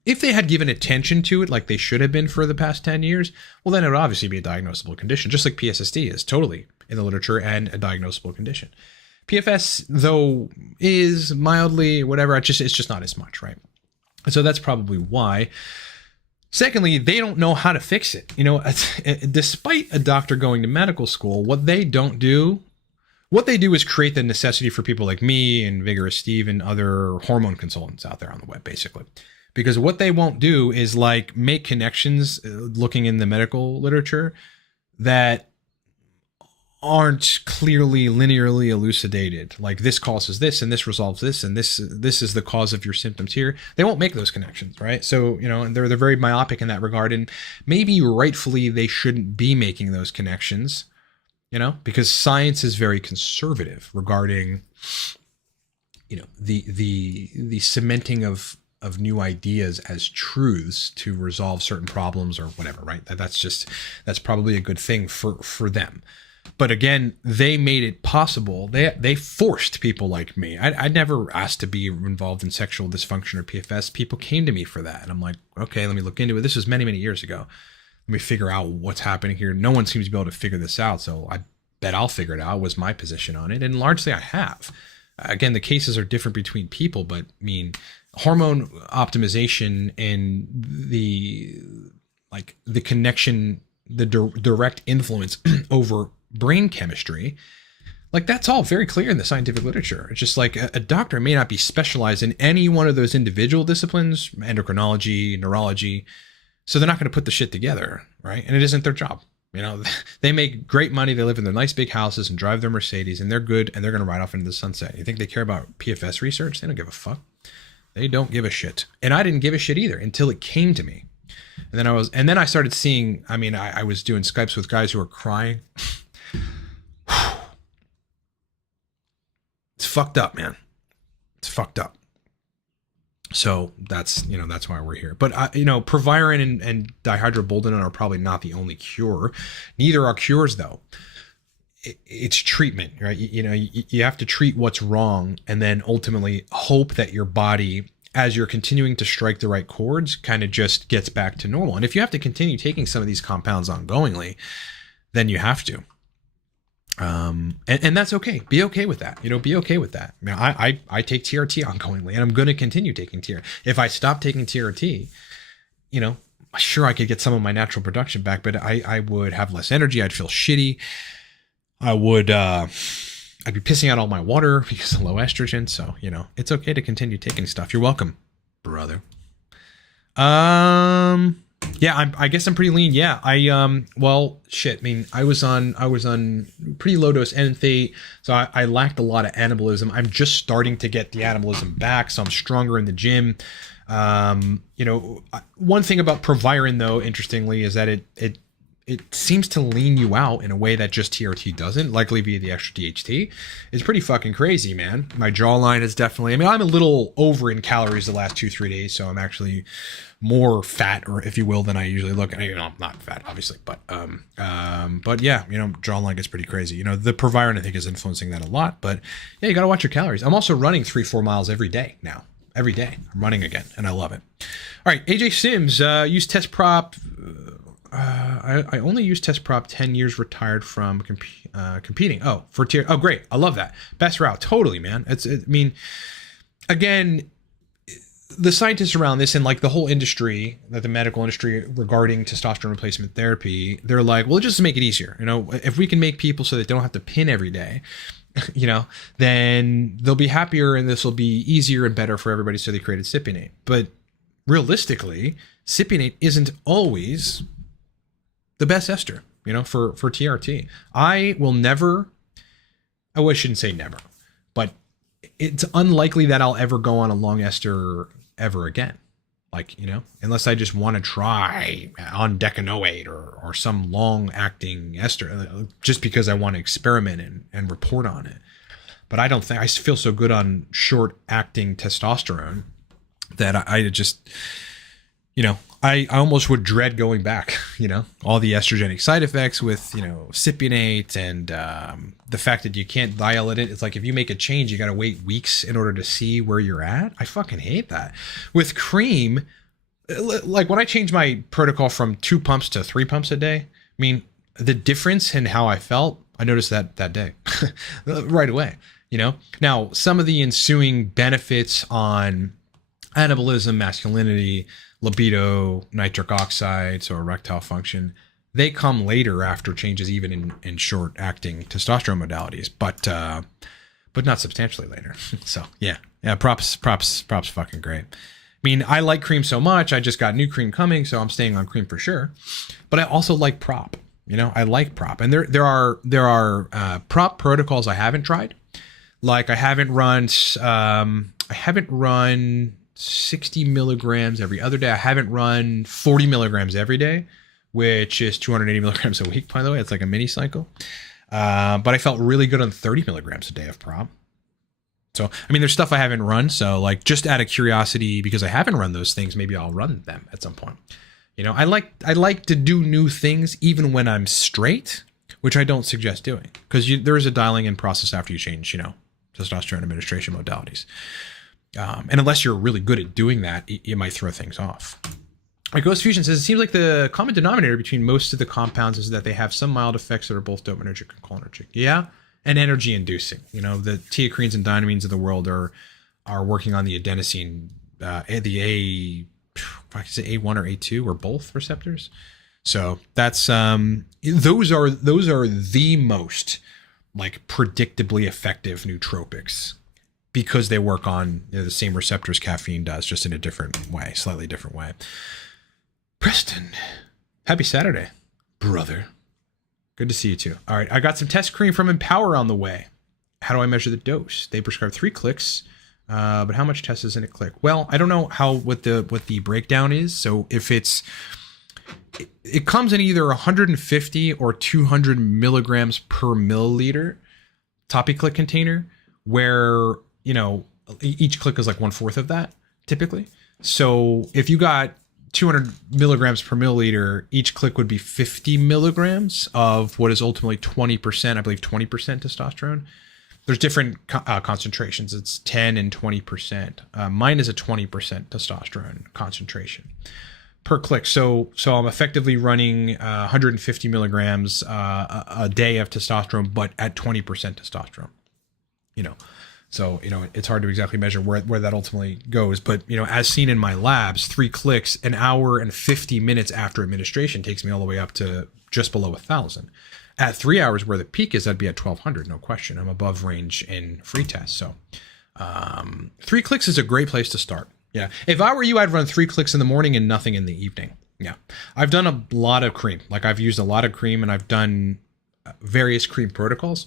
if they had given attention to it like they should have been for the past 10 years, well, then it would obviously be a diagnosable condition, just like PSSD is totally in the literature and a diagnosable condition. PFS, though, is mildly whatever, it's just not as much, right? So that's probably why. Secondly, they don't know how to fix it. You know, despite a doctor going to medical school, what they do is create the necessity for people like me and Vigorous Steve and other hormone consultants out there on the web, basically. Because what they won't do is like make connections looking in the medical literature that aren't clearly linearly elucidated. Like this causes this and this resolves this and this is the cause of your symptoms here. They won't make those connections, right? So, you know, they're very myopic in that regard, and maybe rightfully they shouldn't be making those connections, you know, because science is very conservative regarding, you know, the cementing of new ideas as truths to resolve certain problems or whatever, right? That's probably a good thing for them. But again, they made it possible. They forced people like me. I never asked to be involved in sexual dysfunction or PFS. People came to me for that. And I'm like, okay, let me look into it. This was many, many years ago. Let me figure out what's happening here. No one seems to be able to figure this out. So I bet I'll figure it out, was my position on it. And largely I have. Again, the cases are different between people, but I mean, hormone optimization and the connection, the direct influence over brain chemistry, like that's all very clear in the scientific literature. It's just like a doctor may not be specialized in any one of those individual disciplines, endocrinology, neurology, so they're not going to put the shit together, right? And it isn't their job. You know, they make great money, they live in their nice big houses and drive their Mercedes, and they're good, and they're going to ride off into the sunset. You think they care about PFS research? They don't give a fuck. They don't give a shit. And I didn't give a shit either until it came to me. And then I started seeing, I mean, I was doing Skypes with guys who were crying. It's fucked up, man. It's fucked up. So that's why we're here. But Proviron and dihydroboldenone are probably not the only cure. Neither are cures, though. It's treatment, right? You have to treat what's wrong, and then ultimately hope that your body, as you're continuing to strike the right chords, kind of just gets back to normal. And if you have to continue taking some of these compounds ongoingly, then you have to. And that's okay. Be okay with that. Be okay with that. I mean, I take TRT ongoingly, and I'm going to continue taking TRT. If I stop taking TRT, sure, I could get some of my natural production back, but I would have less energy. I'd feel shitty. I'd be pissing out all my water because of low estrogen. So, it's okay to continue taking stuff. You're welcome, brother. Yeah, I guess I'm pretty lean. Yeah, well, shit. I mean, I was on pretty low dose enthate, so I lacked a lot of anabolism. I'm just starting to get the anabolism back, so I'm stronger in the gym. One thing about Proviron, though, interestingly, is that it seems to lean you out in a way that just TRT doesn't, likely via the extra DHT. It's pretty fucking crazy, man. My jawline is definitely, I'm a little over in calories the last 2-3 days, so I'm actually more fat, or if you will, than I usually look. I'm not fat, obviously, but yeah, jawline gets pretty crazy. The Proviron, I think, is influencing that a lot, but yeah, you got to watch your calories. I'm also running 3-4 miles every day now. Every day I'm running again, and I love it. All right, AJ Sims, use test prop. I only use test prop 10 years retired from competing. Oh, for tier. Oh, great. I love that. Best route. Totally, man. Again, the scientists around this and like the whole industry, the medical industry regarding testosterone replacement therapy, they're like, well, just to make it easier. If we can make people so that they don't have to pin every day, then they'll be happier, and this will be easier and better for everybody. So they created Cypionate. But realistically, Cypionate isn't always the best ester, for TRT. I shouldn't say never, but it's unlikely that I'll ever go on a long ester ever again. Unless I just want to try on decanoate or some long acting ester, just because I want to experiment and report on it. But I don't think, I feel so good on short acting testosterone that I just, I almost would dread going back, all the estrogenic side effects with, Cypionate and the fact that you can't dial it in. It's like if you make a change, you got to wait weeks in order to see where you're at. I fucking hate that. With cream, like when I changed my protocol from 2 pumps to 3 pumps a day, I mean, the difference in how I felt, I noticed that day right away, Now, some of the ensuing benefits on anabolism, masculinity, libido, nitric oxide, so erectile function, they come later after changes even in short acting testosterone modalities, but not substantially later. So yeah, props fucking great. I mean, I like cream so much, I just got new cream coming, so I'm staying on cream for sure. But I also like prop, You know, I like prop, and there are prop protocols I haven't tried. Like I haven't run 60 milligrams every other day. I haven't run 40 milligrams every day, which is 280 milligrams a week, by the way. It's like a mini cycle. But I felt really good on 30 milligrams a day of prop. So, I mean, there's stuff I haven't run. So like just out of curiosity, because I haven't run those things, maybe I'll run them at some point. You know, I like to do new things even when I'm straight, which I don't suggest doing, because there is a dialing in process after you change, you know, testosterone administration modalities. And unless you're really good at doing that, you might throw things off. Like Ghost Fusion says, it seems like the common denominator between most of the compounds is that they have some mild effects that are both dopaminergic and cholinergic. Yeah, and energy inducing. You know, the teocrines and dynamines of the world are working on the adenosine, the A1 or A2 or both receptors. So that's those are the most like predictably effective nootropics, because they work on, you know, the same receptors caffeine does, just in a different way, slightly different way. Preston, happy Saturday, brother. Good to see you too. All right, I got some test cream from Empower on the way. How do I measure the dose? They prescribe 3 clicks, but how much test is in a click? Well, I don't know what the breakdown is. So if it comes in either 150 or 200 milligrams per milliliter TopiClick container, where, you know, each click is like 1/4 of that typically. So if you got 200 milligrams per milliliter, each click would be 50 milligrams of what is ultimately 20%, I believe 20% testosterone. There's different concentrations. It's 10 and 20%. Mine is a 20% testosterone concentration per click. So I'm effectively running 150 milligrams a day of testosterone, but at 20% testosterone, you know. So, you know, it's hard to exactly measure where that ultimately goes. But, you know, as seen in my labs, 3 clicks, an hour and 50 minutes after administration takes me all the way up to just below 1,000. At 3 hours, where the peak is, I'd be at 1,200, no question. I'm above range in free test. So 3 clicks is a great place to start. Yeah. If I were you, I'd run 3 clicks in the morning and nothing in the evening. Yeah. I've done a lot of cream. Like I've used a lot of cream, and I've done various cream protocols.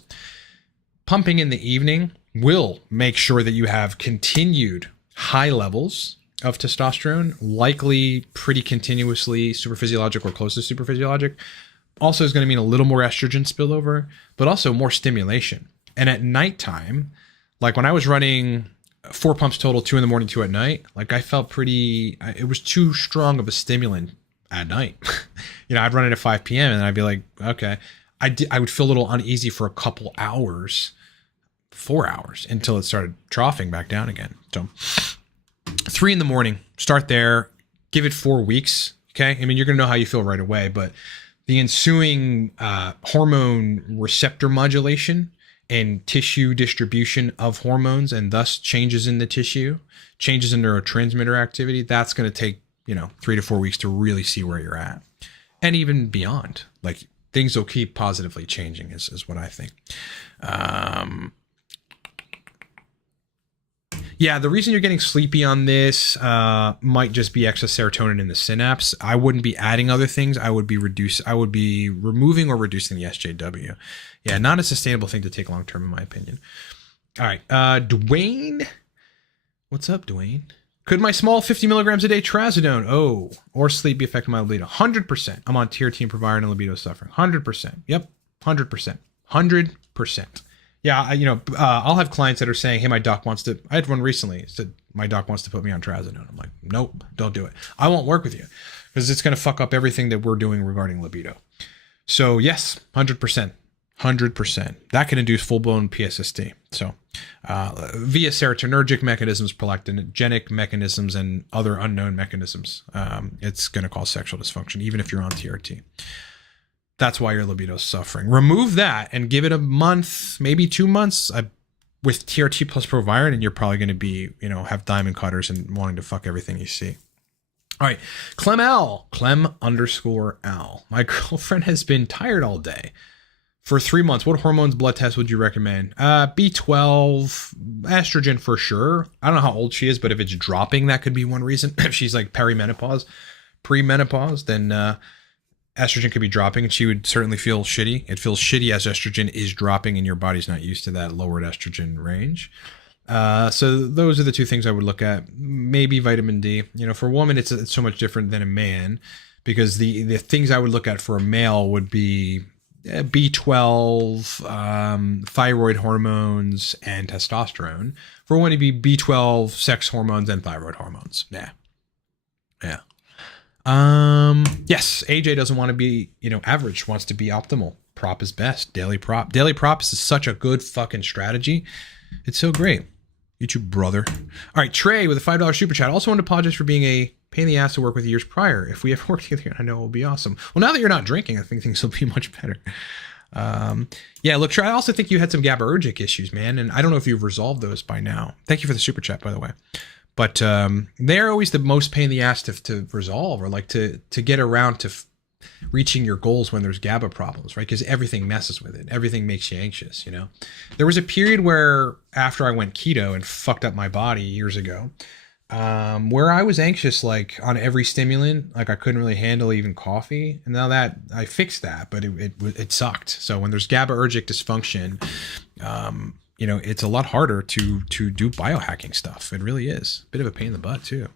Pumping in the evening will make sure that you have continued high levels of testosterone, likely pretty continuously superphysiologic or close to superphysiologic. Also is going to mean a little more estrogen spillover, but also more stimulation. And at nighttime, like when I was running 4 pumps total, 2 in the morning, 2 at night, like I felt it was too strong of a stimulant at night. You know, I'd run it at 5 p.m. and I'd be like, okay. I would feel a little uneasy for a couple hours, 4 hours, until it started troughing back down again. So 3 in the morning, start there, give it 4 weeks. Okay. I mean, you're going to know how you feel right away, but the ensuing hormone receptor modulation and tissue distribution of hormones, and thus changes in the tissue, changes in neurotransmitter activity, that's going to take, you know, 3 to 4 weeks to really see where you're at. And even beyond, like things will keep positively changing is what I think. Yeah, the reason you're getting sleepy on this might just be excess serotonin in the synapse. I wouldn't be adding other things. I would be removing or reducing the SJW. Yeah, not a sustainable thing to take long term, in my opinion. All right, Dwayne. What's up, Dwayne? Could my small 50 milligrams a day trazodone, or sleep be affecting my libido? 100%. I'm on TRT and Proviron and libido suffering. 100%. Yep, 100%. 100%. Yeah, I'll have clients that are saying, hey, my doc wants to, I had one recently, said my doc wants to put me on trazodone. I'm like, nope, don't do it. I won't work with you because it's going to fuck up everything that we're doing regarding libido. So yes, 100%. 100%. That can induce full-blown PSSD. So via serotonergic mechanisms, prolactinogenic mechanisms, and other unknown mechanisms, it's going to cause sexual dysfunction, even if you're on TRT. That's why your libido is suffering. Remove that and give it a month, maybe 2 months with TRT plus Proviron, and you're probably going to be, have diamond cutters and wanting to fuck everything you see. All right, Clem_Al. My girlfriend has been tired all day for 3 months. What hormones blood test would you recommend? B12, estrogen for sure. I don't know how old she is, but if it's dropping, that could be one reason. If she's like premenopause, then estrogen could be dropping, and she would certainly feel shitty. It feels shitty as estrogen is dropping and your body's not used to that lowered estrogen range. So those are the two things I would look at. Maybe vitamin D. You know, for a woman, it's so much different than a man, because the things I would look at for a male would be B12, thyroid hormones, and testosterone. For a woman, it'd be B12, sex hormones, and thyroid hormones. Yeah. Yes, AJ doesn't want to be, average, wants to be optimal. Prop is best. Daily prop. Daily props is such a good fucking strategy. It's so great. YouTube brother. All right, Trey with a $5 super chat. Also wanted to apologize for being a pain in the ass to work with years prior. If we ever work together, I know it will be awesome. Well, now that you're not drinking, I think things will be much better. Yeah, look, Trey, I also think you had some GABAergic issues, man. And I don't know if you've resolved those by now. Thank you for the super chat, by the way. But they're always the most pain in the ass to resolve, or like to get around to reaching your goals when there's GABA problems, right? Because everything messes with it. Everything makes you anxious, There was a period where after I went keto and fucked up my body years ago, where I was anxious like on every stimulant, like I couldn't really handle even coffee. And now that I fixed that, but it sucked. So when there's GABAergic dysfunction, it's a lot harder to do biohacking stuff. It really is. Bit of a pain in the butt too.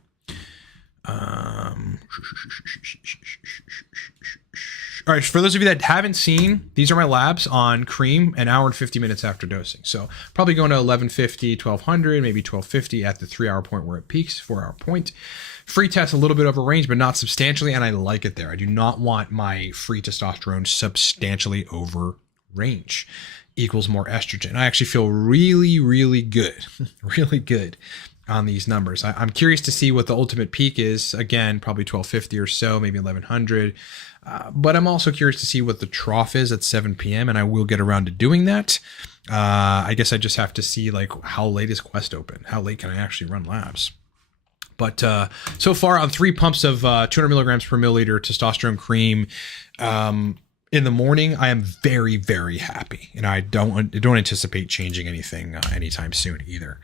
All right, for those of you that haven't seen, these are my labs on cream an hour and 50 minutes after dosing. So probably going to 1150, 1200, maybe 1250 at the 3-hour point where it peaks, 4-hour point. Free test a little bit over range, but not substantially, and I like it there. I do not want my free testosterone substantially over range. Equals more estrogen. I actually feel really, really good, really good on these numbers. I'm curious to see what the ultimate peak is. Again, probably 1250 or so, maybe 1100. But I'm also curious to see what the trough is at 7 p.m. and I will get around to doing that. I guess I just have to see like how late is Quest open? How late can I actually run labs? But so far on 3 pumps of 200 milligrams per milliliter testosterone cream, in the morning, I am very, very happy, and I don't anticipate changing anything anytime soon either.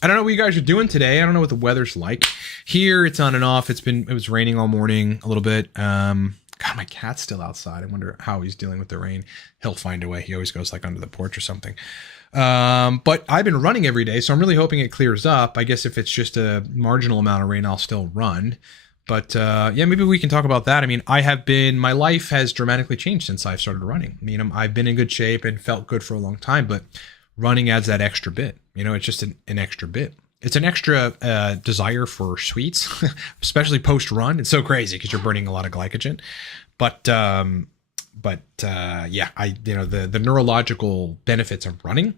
I don't know what you guys are doing today. I don't know what the weather's like here. It's on and off. It was raining all morning a little bit. God, my cat's still outside. I wonder how he's dealing with the rain. He'll find a way. He always goes like under the porch or something. But I've been running every day, so I'm really hoping it clears up. I guess if it's just a marginal amount of rain, I'll still run. But yeah, maybe we can talk about that. I mean, my life has dramatically changed since I've started running. I mean, I've been in good shape and felt good for a long time, but running adds that extra bit. It's just an extra bit. It's an extra desire for sweets, especially post-run. It's so crazy because you're burning a lot of glycogen. But yeah, the neurological benefits of running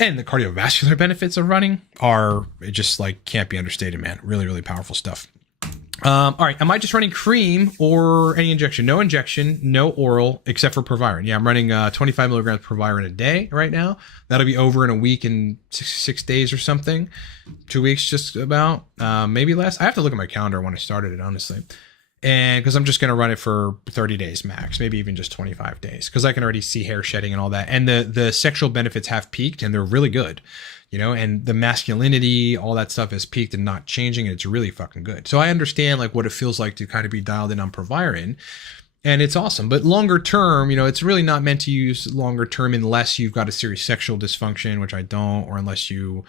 and the cardiovascular benefits of running it just like can't be understated, man. Really, really powerful stuff. All right. Am I just running cream or any injection? No injection, no oral, except for Proviron. Yeah, I'm running 25 milligrams Proviron a day right now. That'll be over in a week and six days or something. 2 weeks, just about, maybe less. I have to look at my calendar when I started it, honestly. And because I'm just going to run it for 30 days max, maybe even just 25 days, because I can already see hair shedding and all that. And the sexual benefits have peaked and they're really good. And the masculinity, all that stuff has peaked and not changing, and it's really fucking good. So I understand like what it feels like to kind of be dialed in on Proviron, and it's awesome. But longer term, it's really not meant to use longer term unless you've got a serious sexual dysfunction, which I don't, or unless you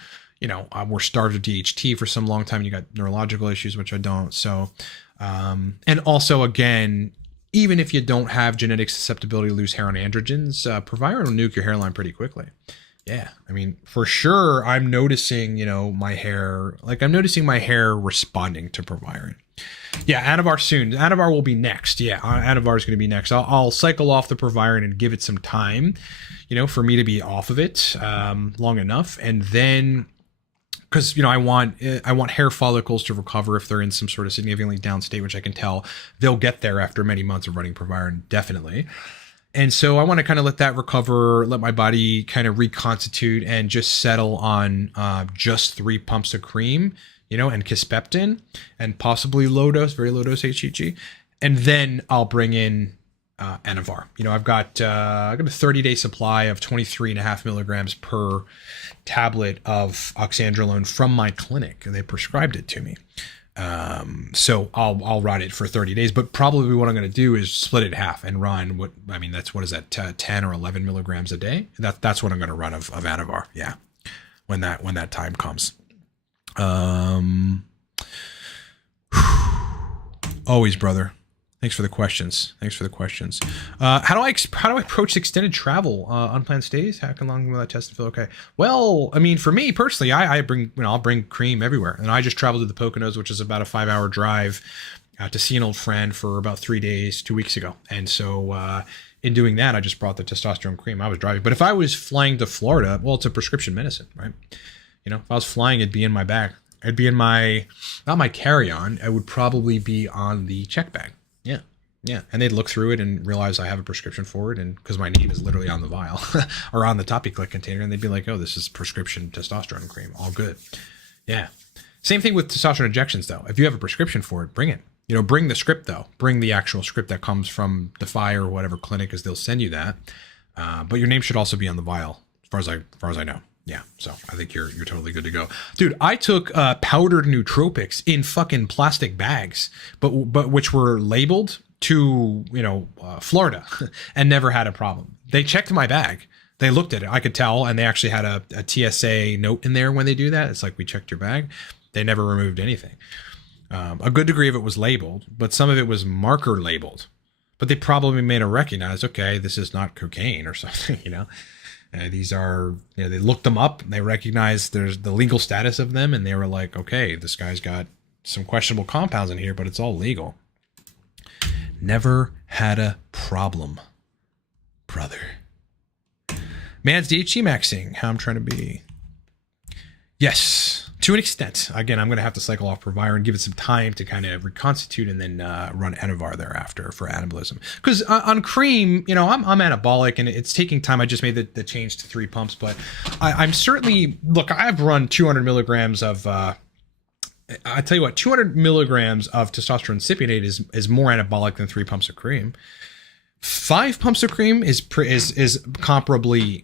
were starved of DHT for some long time and you got neurological issues, which I don't. So, and also again, even if you don't have genetic susceptibility to lose hair on androgens, Proviron will nuke your hairline pretty quickly. Yeah, I mean, for sure, I'm noticing, my hair, I'm noticing my hair responding to Proviron. Yeah, Anavar soon. Anavar will be next. Yeah, Anavar is going to be next. I'll cycle off the Proviron and give it some time, for me to be off of it long enough. And then, because, I want hair follicles to recover if they're in some sort of significantly down state, which I can tell they'll get there after many months of running Proviron, definitely. And so I want to kind of let that recover, let my body kind of reconstitute and just settle on just 3 pumps of cream, and Kisspeptin and possibly low dose, very low dose HCG. And then I'll bring in Anavar. I've got a 30-day supply of 23.5 milligrams per tablet of oxandrolone from my clinic, and they prescribed it to me. So I'll run it for 30 days, but probably what I'm going to do is split it in half and run what is that 10 or 11 milligrams a day. That's what I'm going to run of Anavar. Yeah. When that time comes. Always, brother. Thanks for the questions. How do I approach extended travel, unplanned stays? How long will that test and feel okay? Well, I mean, for me personally, I'll bring cream everywhere, and I just traveled to the Poconos, which is about a 5-hour drive, to see an old friend for about 3 days, 2 weeks ago, and so in doing that, I just brought the testosterone cream. I was driving, but if I was flying to Florida, well, it's a prescription medicine, right? You know, if I was flying, it'd be in my bag. It'd be in not my carry-on. It would probably be on the check bag. Yeah. And they'd look through it and realize I have a prescription for it. And because my name is literally on the vial or on the TopiClick container, and they'd be like, oh, this is prescription testosterone cream. All good. Yeah. Same thing with testosterone injections, though. If you have a prescription for it, bring it. You know, bring the script, though. Bring the actual script that comes from Defy or whatever clinic, because they'll send you that. But your name should also be on the vial, as far as I know. Yeah, so I think you're totally good to go, dude. I took powdered nootropics in fucking plastic bags, but which were labeled to Florida, and never had a problem. They checked my bag, they looked at it, I could tell, and they actually had a TSA note in there when they do that. It's like, we checked your bag. They never removed anything. A good degree of it was labeled, but some of it was marker labeled. But they probably made it recognize, okay, this is not cocaine or something, you know. These are, they looked them up, and they recognized there's the legal status of them, and they were like, okay, this guy's got some questionable compounds in here, but it's all legal. Never had a problem, brother. Man's DHC maxing, how I'm trying to be. Yes, to an extent. Again, I'm going to have to cycle off Provire and give it some time to kind of reconstitute, and then run Anavar thereafter for anabolism. Because on cream, I'm anabolic, and it's taking time. I just made the change to 3 pumps, but I'm certainly, look, I've run 200 milligrams of, I tell you what, 200 milligrams of testosterone cypionate is more anabolic than 3 pumps of cream. 5 pumps of cream is comparably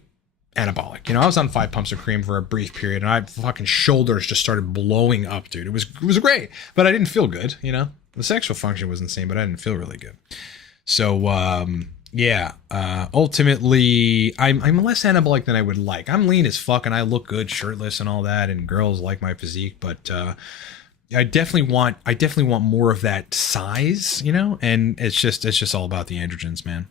anabolic. I was on 5 pumps of cream for a brief period, and my fucking shoulders just started blowing up, dude. It was great, but I didn't feel good. The sexual function was insane, but I didn't feel really good. So ultimately I'm less anabolic than I would like. I'm lean as fuck, and I look good shirtless and all that, and girls like my physique, but I definitely want more of that size, and it's just all about the androgens, man.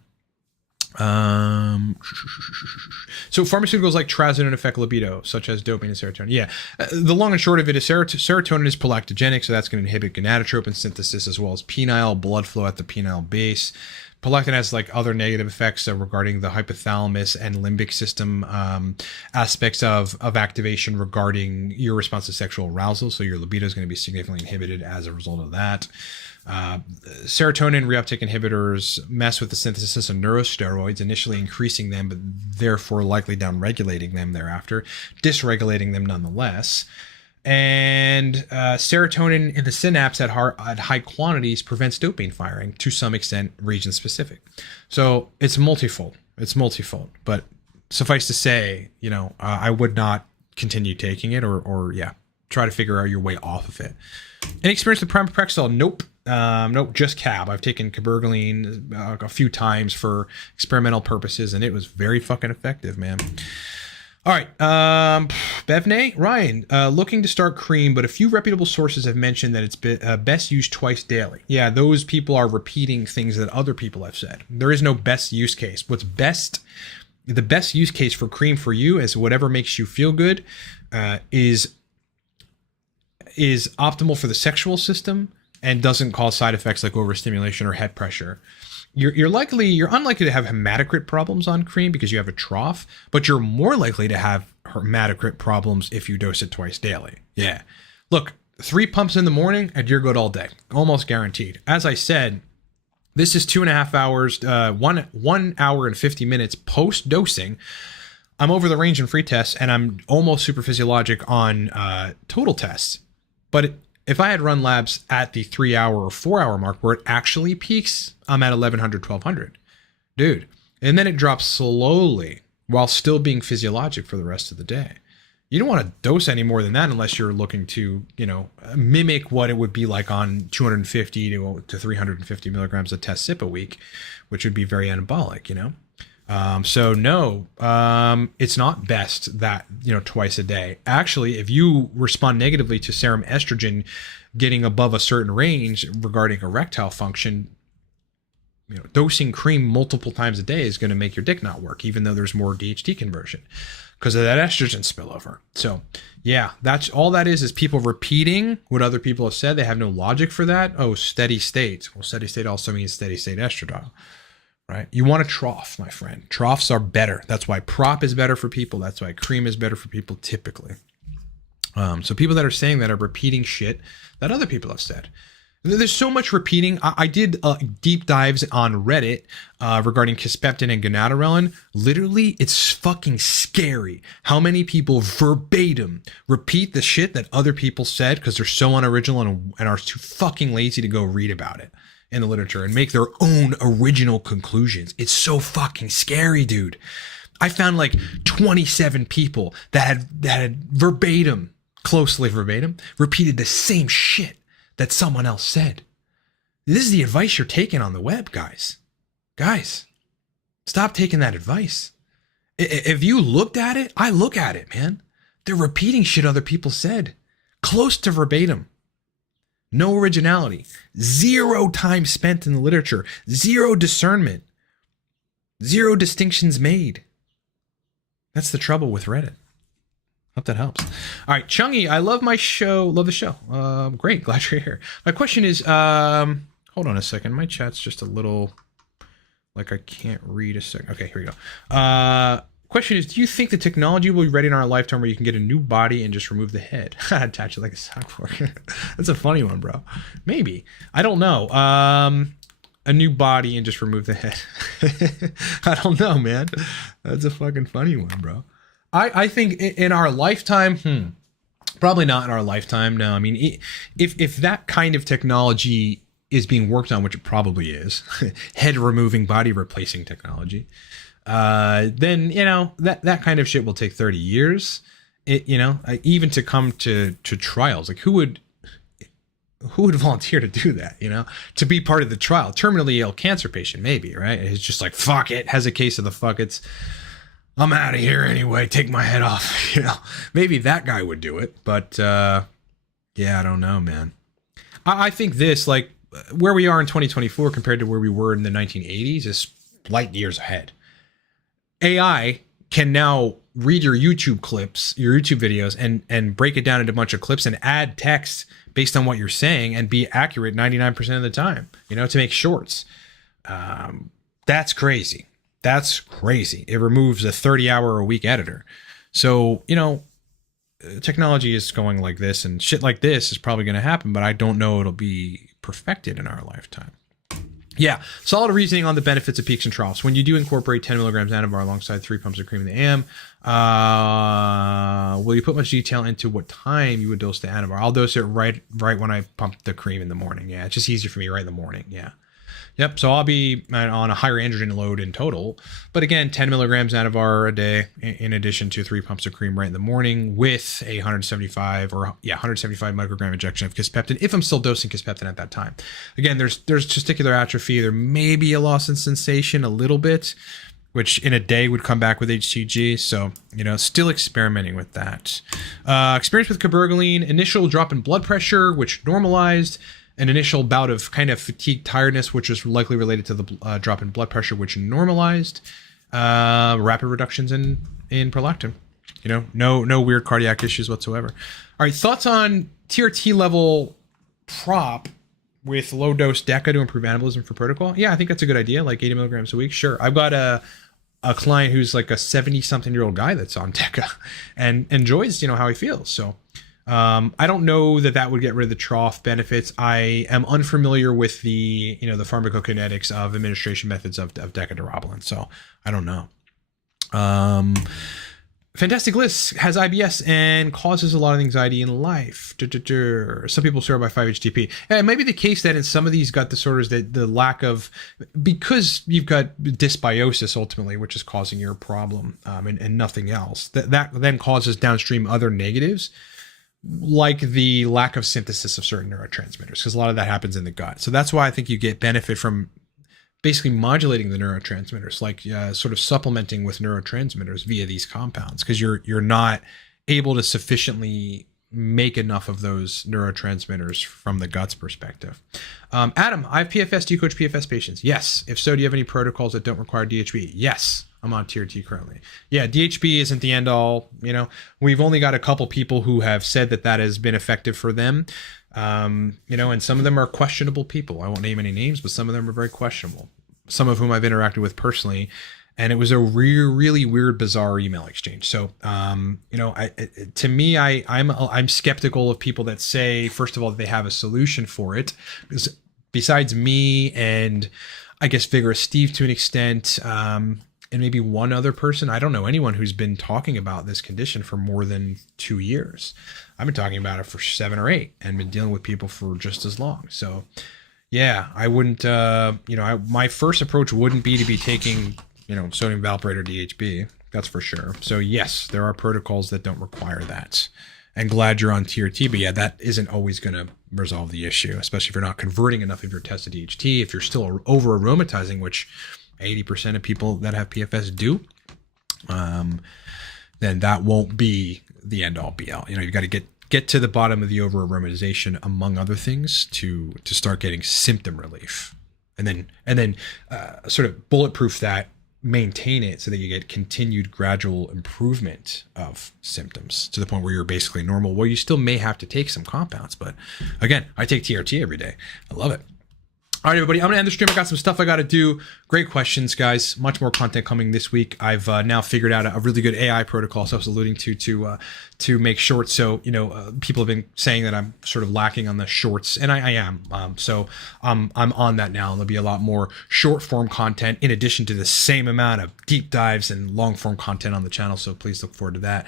So pharmaceuticals like trazodone affect libido, such as dopamine and serotonin. Yeah, the long and short of it is serotonin is prolactogenic, so that's going to inhibit gonadotropin synthesis as well as penile blood flow at the penile base. Prolactin has like other negative effects regarding the hypothalamus and limbic system aspects of activation regarding your response to sexual arousal. So your libido is going to be significantly inhibited as a result of that. Serotonin reuptake inhibitors mess with the synthesis of neurosteroids, initially increasing them, but therefore likely downregulating them thereafter, dysregulating them nonetheless. And serotonin in the synapse at high quantities prevents dopamine firing, to some extent region specific. So it's multifold. But suffice to say, I would not continue taking it, or try to figure out your way off of it. Any experience with pramipexole? Nope. Nope, just Cab. I've taken Cabergoline a few times for experimental purposes, and it was very fucking effective, man. All right, Bevnay, Ryan, looking to start cream, but a few reputable sources have mentioned that it's best used twice daily. Yeah, those people are repeating things that other people have said. There is no best use case. The best use case for cream for you is whatever makes you feel good, is optimal for the sexual system and doesn't cause side effects like overstimulation or head pressure. You're unlikely to have hematocrit problems on cream because you have a trough, but you're more likely to have hematocrit problems if you dose it twice daily. Yeah. Look, 3 pumps in the morning and you're good all day. Almost guaranteed. As I said, this is 2.5 hours, 1 hour and 50 minutes post-dosing. I'm over the range in free tests, and I'm almost super physiologic on total tests. But if I had run labs at the 3 hour or 4 hour mark where it actually peaks, I'm at 1100, 1200. Dude. And then it drops slowly while still being physiologic for the rest of the day. You don't want to dose any more than that unless you're looking to, mimic what it would be like on 250 to 350 milligrams of test sip a week, which would be very anabolic, So no, it's not best that, twice a day. Actually, if you respond negatively to serum estrogen getting above a certain range regarding erectile function, dosing cream multiple times a day is going to make your dick not work, even though there's more DHT conversion because of that estrogen spillover. So yeah, that's all that is people repeating what other people have said. They have no logic for that. Oh, steady state. Well, steady state also means steady state estradiol, right? You want a trough, my friend. Troughs are better. That's why prop is better for people. That's why cream is better for people typically. So people that are saying that are repeating shit that other people have said. There's so much repeating. I did deep dives on Reddit regarding Kisspeptin and gonadorelin. Literally, it's fucking scary how many people verbatim repeat the shit that other people said because they're so unoriginal and are too fucking lazy to go read about it in the literature and make their own original conclusions. It's so fucking scary, dude. I found like 27 people that had verbatim, closely verbatim, repeated the same shit that someone else said. This is the advice you're taking on the web, guys. Guys, stop taking that advice. If you looked at it, I look at it, man. They're repeating shit other people said. Close to verbatim. No originality. 0 time spent in the literature. 0 discernment. 0 distinctions made. That's the trouble with Reddit. Hope that helps. All right, Chungy, I love my show. Love the show. Great, glad you're here. My question is, hold on a second. My chat's just a little, like I can't read a second. Okay, here we go. Question is, do you think the technology will be ready in our lifetime where you can get a new body and just remove the head? Attach it like a sock fork. That's a funny one, bro. Maybe. I don't know. A new body and just remove the head. I don't know, man. That's a fucking funny one, bro. I think in our lifetime, probably not in our lifetime. No, I mean, if that kind of technology is being worked on, which it probably is, head removing, body replacing technology, then, that kind of shit will take 30 years, even to come to trials. Like who would volunteer to do that, to be part of the trial? Terminally ill cancer patient, maybe, right? It's just like, fuck it, has a case of the fuckets. I'm out of here anyway. Take my head off. Maybe that guy would do it, but yeah, I don't know, man. I think this, like where we are in 2024 compared to where we were in the 1980s, is light years ahead. AI can now read your YouTube clips, your YouTube videos, and break it down into a bunch of clips and add text based on what you're saying and be accurate 99% of the time. To make shorts. That's crazy. That's crazy. It removes a 30-hour-a-week editor. So, technology is going like this, and shit like this is probably going to happen, but I don't know it'll be perfected in our lifetime. Yeah, solid reasoning on the benefits of peaks and troughs. When you do incorporate 10 milligrams Anavar alongside 3 pumps of cream in the AM, will you put much detail into what time you would dose the Anavar? I'll dose it right when I pump the cream in the morning. Yeah, it's just easier for me right in the morning. Yeah. Yep, so I'll be on a higher androgen load in total. But again, 10 milligrams Anavar a day in addition to 3 pumps of cream right in the morning with a 175 microgram injection of Kisspeptin, if I'm still dosing Kisspeptin at that time. Again, there's testicular atrophy. There may be a loss in sensation a little bit, which in a day would come back with HCG. So, still experimenting with that. Experience with Cabergoline, initial drop in blood pressure, which normalized. An initial bout of kind of fatigue tiredness, which is likely related to the drop in blood pressure, which normalized. Rapid reductions in prolactin. No weird cardiac issues whatsoever. All right, thoughts on TRT level prop with low dose DECA to improve anabolism for protocol? Yeah, I think that's a good idea, like 80 milligrams a week. Sure. I've got a client who's like a 70-something-year-old guy that's on DECA and enjoys, how he feels. So I don't know that would get rid of the trough benefits. I am unfamiliar with the pharmacokinetics of administration methods of decadurabolin, so I don't know. Fantastic List has IBS and causes a lot of anxiety in life. Some people swear by 5-HTP. And it might be the case that in some of these gut disorders that the lack of, because you've got dysbiosis ultimately, which is causing your problem, and nothing else, that then causes downstream other negatives, like the lack of synthesis of certain neurotransmitters, because a lot of that happens in the gut. So that's why I think you get benefit from basically modulating the neurotransmitters, like sort of supplementing with neurotransmitters via these compounds, because you're not able to sufficiently make enough of those neurotransmitters from the gut's perspective. Adam, I have PFS. Do you coach PFS patients? Yes. If so, do you have any protocols that don't require DHB? Yes. I'm on tier T currently. Yeah, DHB isn't the end all. We've only got a couple people who have said that has been effective for them. And some of them are questionable people. I won't name any names, but some of them are very questionable. Some of whom I've interacted with personally, and it was a really weird, bizarre email exchange. So, to me, I'm skeptical of people that say, first of all, that they have a solution for it, because besides me and I guess Vigorous Steve to an extent, and maybe one other person, I don't know anyone who's been talking about this condition for more than 2 years. I've been talking about it for 7 or 8 and been dealing with people for just as long. So yeah, I wouldn't, my first approach wouldn't be to be taking, sodium valproate or DHB. That's for sure. So yes, there are protocols that don't require that. And glad you're on tier T, but yeah, that isn't always going to resolve the issue, especially if you're not converting enough of your tested DHT. If you're still over aromatizing, which 80% of people that have PFS do, then that won't be the end all be all. You've got to get to the bottom of the over aromatization, among other things, to start getting symptom relief, and then sort of bulletproof that, maintain it so that you get continued gradual improvement of symptoms to the point where you're basically normal. Well, you still may have to take some compounds, but again, I take TRT every day. I love it. All right, everybody, I'm going to end the stream. I got some stuff I got to do. Great questions, guys. Much more content coming this week. I've now figured out a really good AI protocol, so I was alluding to make shorts. So, people have been saying that I'm sort of lacking on the shorts, and I am. So I'm on that now, and there'll be a lot more short form content in addition to the same amount of deep dives and long form content on the channel. So please look forward to that.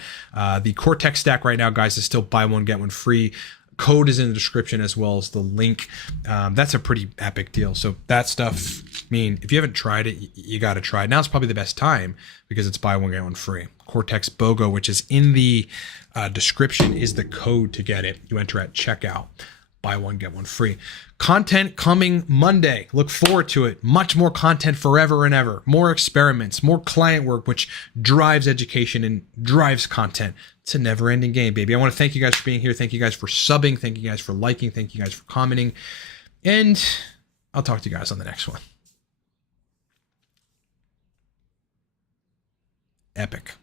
The Cortex Stack right now, guys, is still buy one, get one free. Code is in the description as well as the link. That's a pretty epic deal. So that stuff, if you haven't tried it, you got to try it. Now's probably the best time because it's buy one, get one free. Cortex BOGO, which is in the description, is the code to get it. You enter at checkout. Buy one, get one free. Content coming Monday. Look forward to it. Much more content forever and ever. More experiments, more client work, which drives education and drives content. It's a never-ending game, baby. I want to thank you guys for being here. Thank you guys for subbing. Thank you guys for liking. Thank you guys for commenting. And I'll talk to you guys on the next one. Epic.